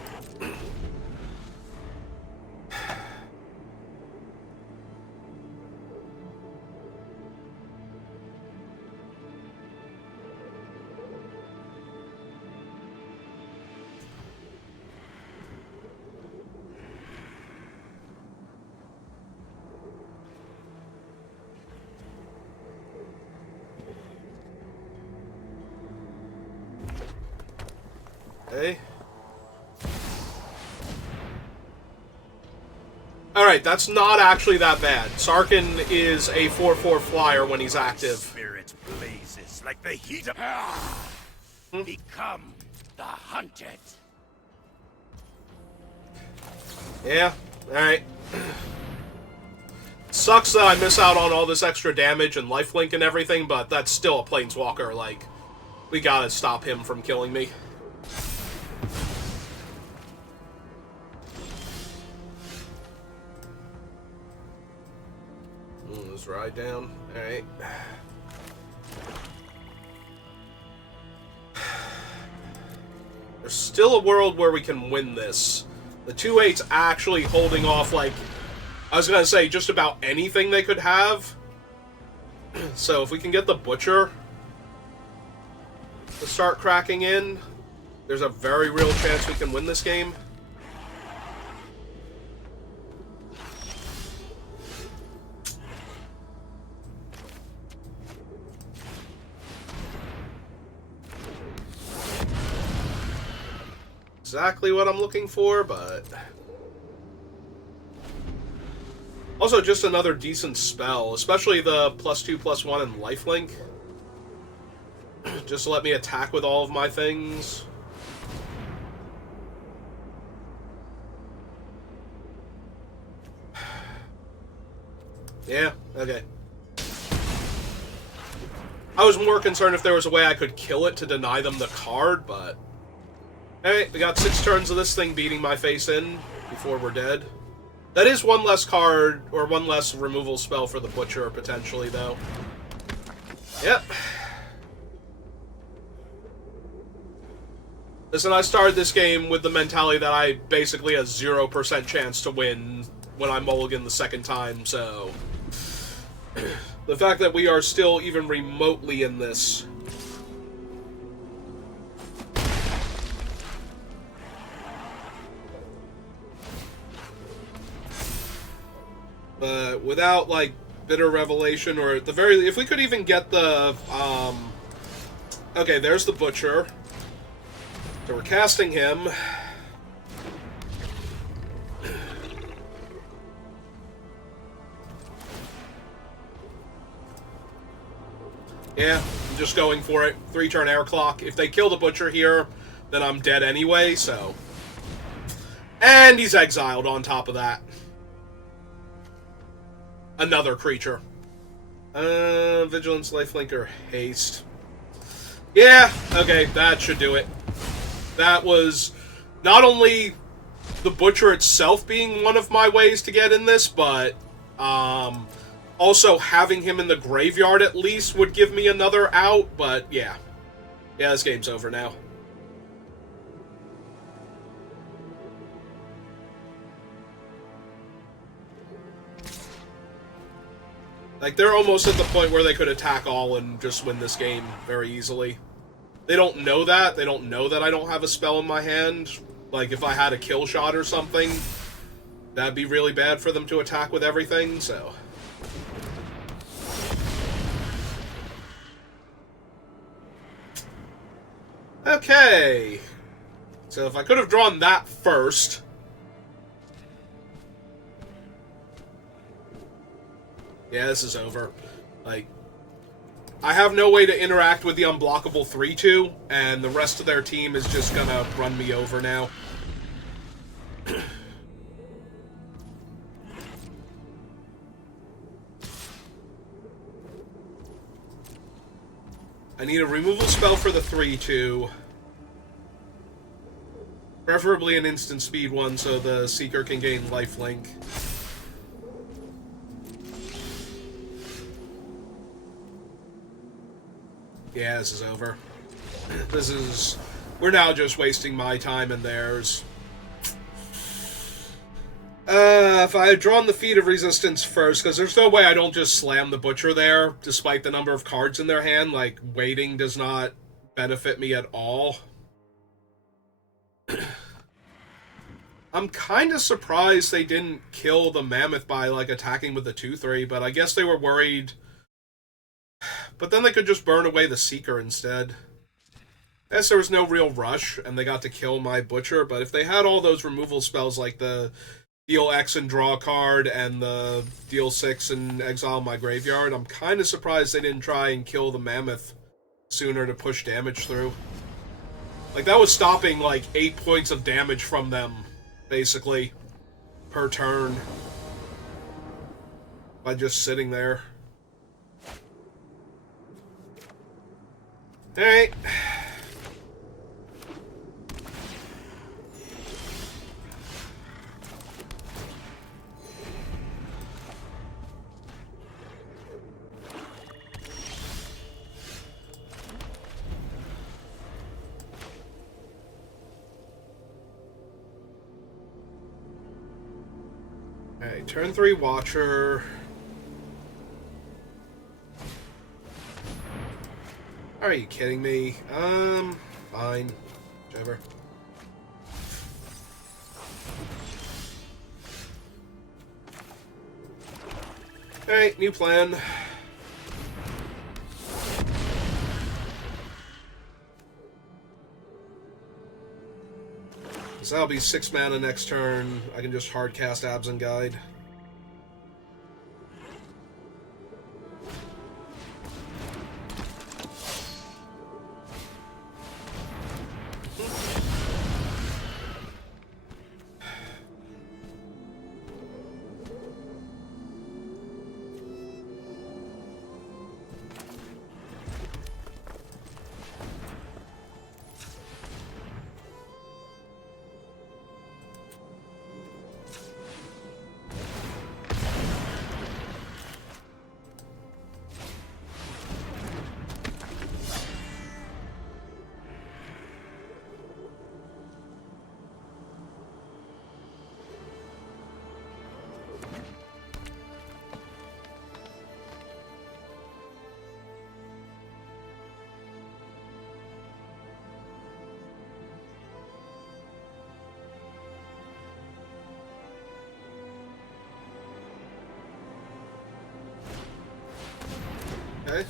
Okay. Alright, that's not actually that bad. Sarkin is a 4/4 flyer when he's active. Spirit blazes like the heat of... Become the hunted. Yeah, alright. Sucks that I miss out on all this extra damage and lifelink and everything, but that's still a planeswalker, like, we gotta stop him from killing me. Let's ride down. Alright. There's still a world where we can win this. The 2/8's actually holding off, like, I was going to say, just about anything they could have. So if we can get the Butcher to start cracking in, there's a very real chance we can win this game. Exactly what I'm looking for, but... Also, just another decent spell, especially the +2/+1 and lifelink. Just to let me attack with all of my things. Yeah, okay. I was more concerned if there was a way I could kill it to deny them the card, but... Hey, we got 6 turns of this thing beating my face in before we're dead. That is one less card, or one less removal spell for the Butcher, potentially, though. Yep. Listen, I started this game with the mentality that I basically a 0% chance to win when I mulligan the second time, so... The fact that we are still even remotely in this... But without, like, Bitter Revelation, or at the very... If we could even get the, Okay, there's the Butcher. So we're casting him. Yeah, I'm just going for it. 3-turn air clock. If they kill the Butcher here, then I'm dead anyway, so... And he's exiled on top of that. Another creature. Vigilance, Lifelink, or Haste. Yeah, okay, that should do it. That was not only the Butcher itself being one of my ways to get in this, but also having him in the graveyard at least would give me another out, but yeah. Yeah, this game's over now. Like, they're almost at the point where they could attack all and just win this game very easily. They don't know that. They don't know that I don't have a spell in my hand. Like, if I had a kill shot or something, that'd be really bad for them to attack with everything, so... Okay. So if I could have drawn that first... Yeah, this is over. Like, I have no way to interact with the unblockable 3/2, and the rest of their team is just gonna run me over now. I need a removal spell for the 3/2. Preferably an instant speed one so the Seeker can gain lifelink. Yeah, this is over. This is... We're now just wasting my time and theirs. If I had drawn the Feat of Resistance first, because there's no way I don't just slam the Butcher there, despite the number of cards in their hand. Like, waiting does not benefit me at all. I'm kind of surprised they didn't kill the Mammoth by, like, attacking with the 2/3, but I guess they were worried... But then they could just burn away the Seeker instead. I guess there was no real rush, and they got to kill my Butcher, but if they had all those removal spells like the deal X and draw a card, and the deal 6 and exile my graveyard, I'm kind of surprised they didn't try and kill the Mammoth sooner to push damage through. Like, that was stopping, like, 8 points of damage from them, basically, per turn. By just sitting there. Alright. Alright, turn 3 Watcher. Are you kidding me? Fine. Whichever. Alright, new plan. So that'll be 6 mana next turn. I can just hard cast Absent Guide. Okay.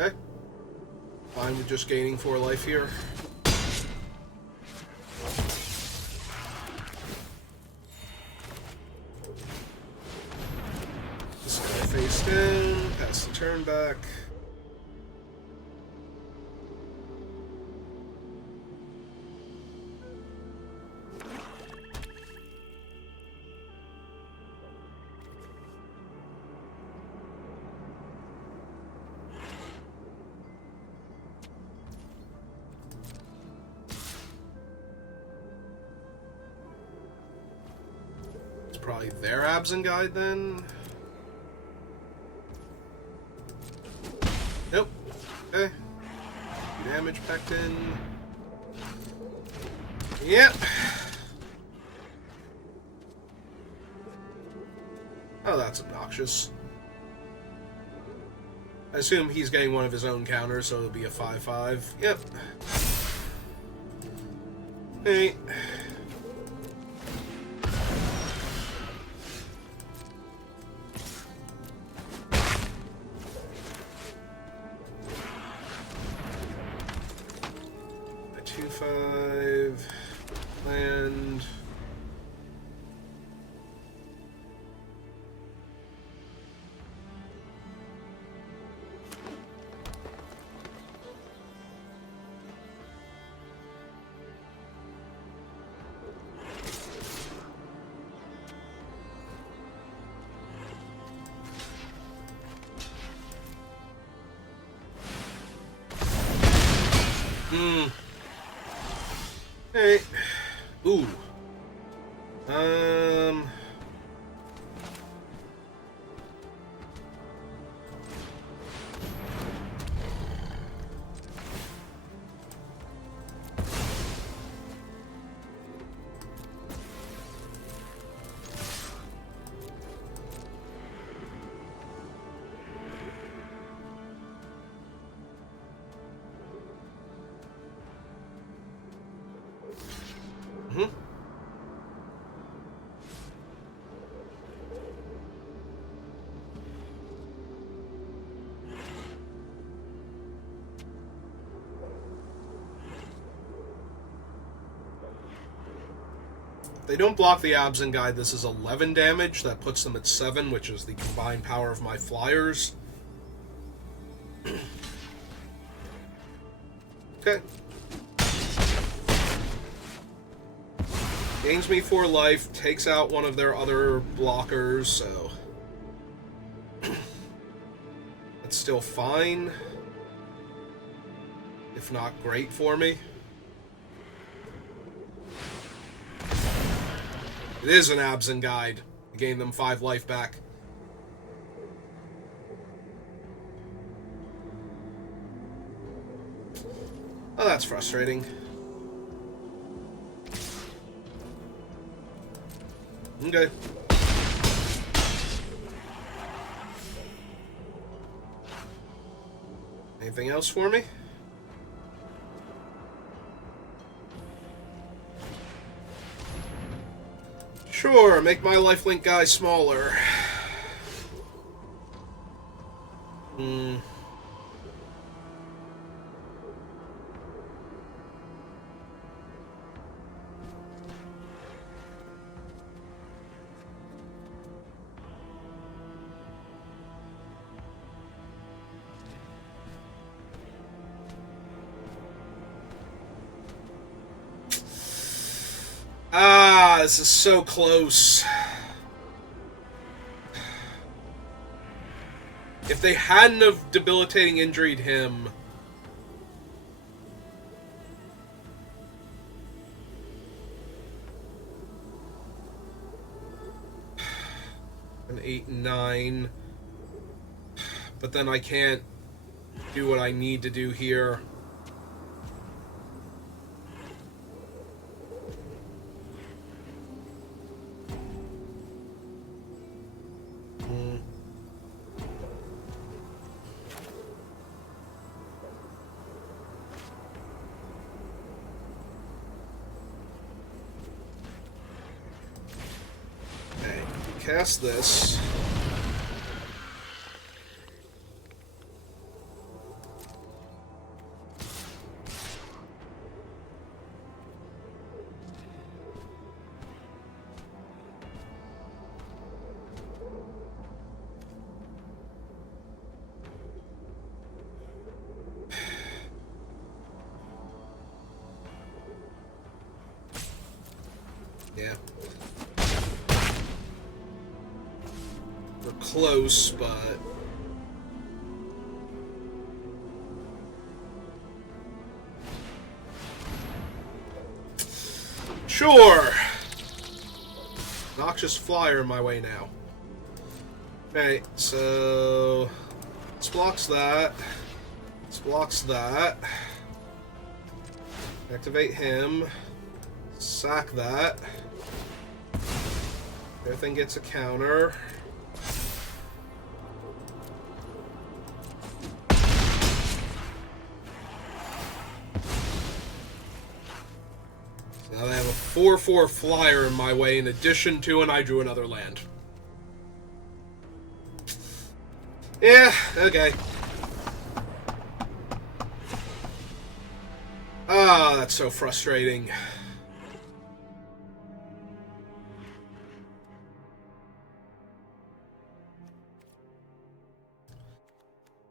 Okay. Fine with just gaining 4 life here. This guy face down, pass the turn back. Probably their Absent Guide then. Nope. Okay. Damage Pectin. Yep. Oh, that's obnoxious. I assume he's getting one of his own counters, so it'll be a 5/5. Yep. Hey. A 2/5 land. Hey. Ooh. They don't block the Absent Guide. This is 11 damage. That puts them at 7, which is the combined power of my flyers. Okay. Gains me 4 life, takes out one of their other blockers, so... That's still fine. If not great for me. It is an Absent Guide. I gain them 5 life back. Oh, that's frustrating. Okay. Anything else for me? Sure, make my lifelink guy smaller. Hmm. Ah, this is so close. If they hadn't have debilitating injuried him... An 8 and 9. But then I can't do what I need to do here. Cast this. Yeah. We're close, but... Sure! Noxious flyer in my way now. Okay, so... This blocks that. This blocks that. Activate him. Sack that. Everything gets a counter. Now they have a 4/4 flyer in my way in addition to, and I drew another land. Yeah, okay. Ah, that's so frustrating.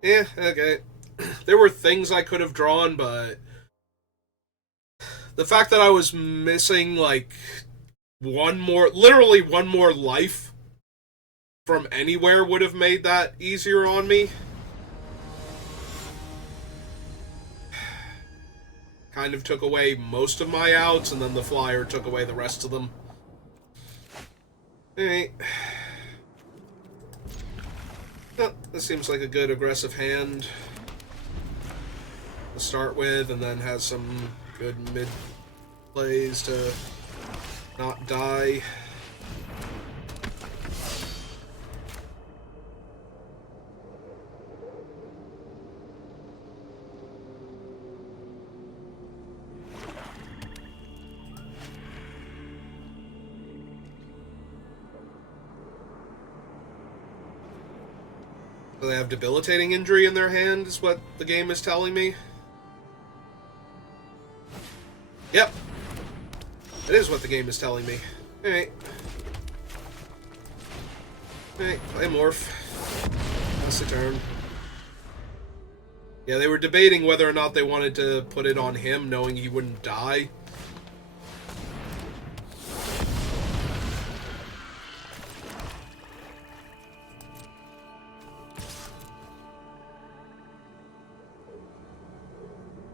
Yeah, okay. There were things I could have drawn, but the fact that I was missing, like, literally one more life from anywhere would have made that easier on me. Kind of took away most of my outs, and then the flyer took away the rest of them. Alright. Oh, this seems like a good aggressive hand to start with, and then has some good mid plays to not die. So they have debilitating injury in their hand, is what the game is telling me. Yep. It is what the game is telling me. Alright. Alright, play Morph. That's the turn. Yeah, they were debating whether or not they wanted to put it on him, knowing he wouldn't die.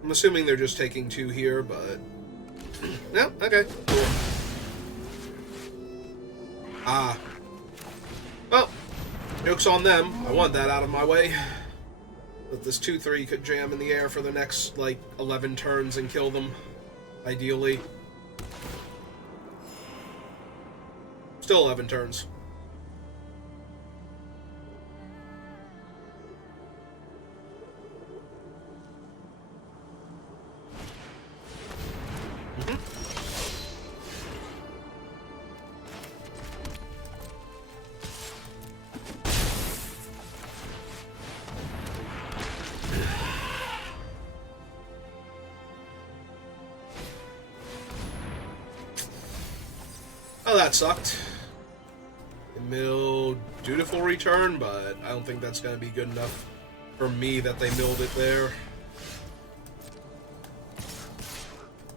I'm assuming they're just taking 2 here, but... No, okay, cool. Ah. Well, joke's on them. I want that out of my way. But this 2-3 could jam in the air for the next, like, 11 turns and kill them, ideally. Still 11 turns. Oh, that sucked. Mill dutiful return, but I don't think that's going to be good enough for me that they milled it there.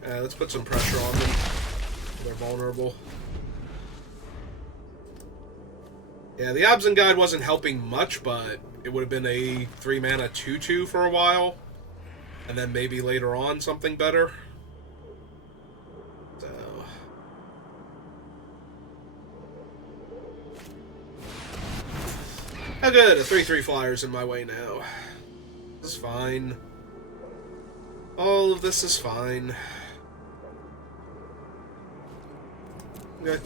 Let's put some pressure on them. They're vulnerable. Yeah, the Absent Guide wasn't helping much, but it would have been a 3-mana 2-2 for a while. And then maybe later on something better. So... oh good, a 3-3 flyer's in my way now. This is fine. All of this is fine. Okay.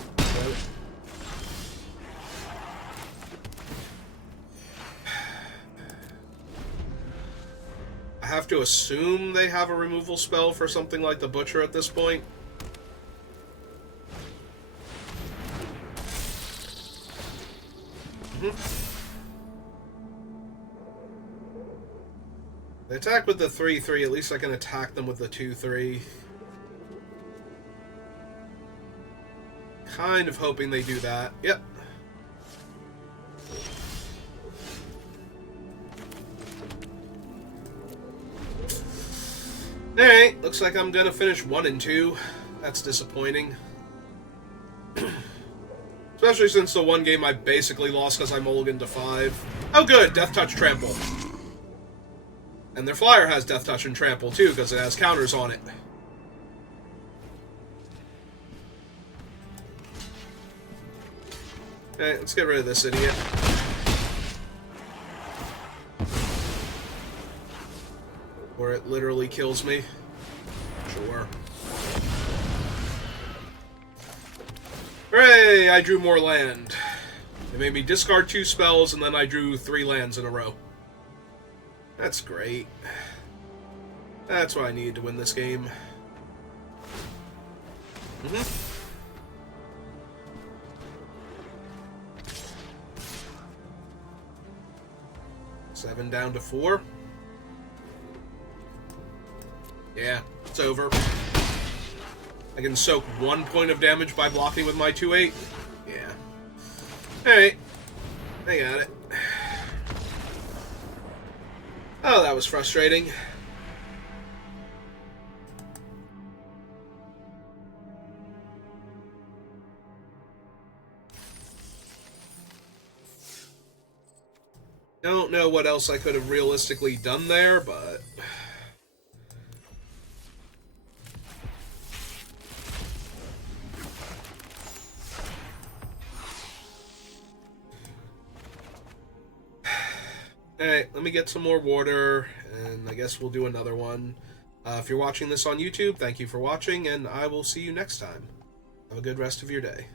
I have to assume they have a removal spell for something like the Butcher at this point. They attack with the 3-3, at least I can attack them with the 2-3. Kind of hoping they do that. Yep. Alright, looks like I'm gonna finish 1 and 2. That's disappointing. Especially since the one game I basically lost because I mulliganed to 5. Oh good, Death Touch Trample. And their flyer has Death Touch and Trample too, because it has counters on it. Okay, let's get rid of this idiot. Or it literally kills me. Sure. Hooray! I drew more land. It made me discard 2 spells, and then I drew 3 lands in a row. That's great. That's what I needed to win this game. Mm-hmm. Seven down to 4. Yeah, it's over. I can soak 1 point of damage by blocking with my 2-8. Yeah. Alright. I got it. Oh, that was frustrating. Don't know what else I could have realistically done there, but... Alright, let me get some more water, and I guess we'll do another one. If you're watching this on YouTube, thank you for watching, and I will see you next time. Have a good rest of your day.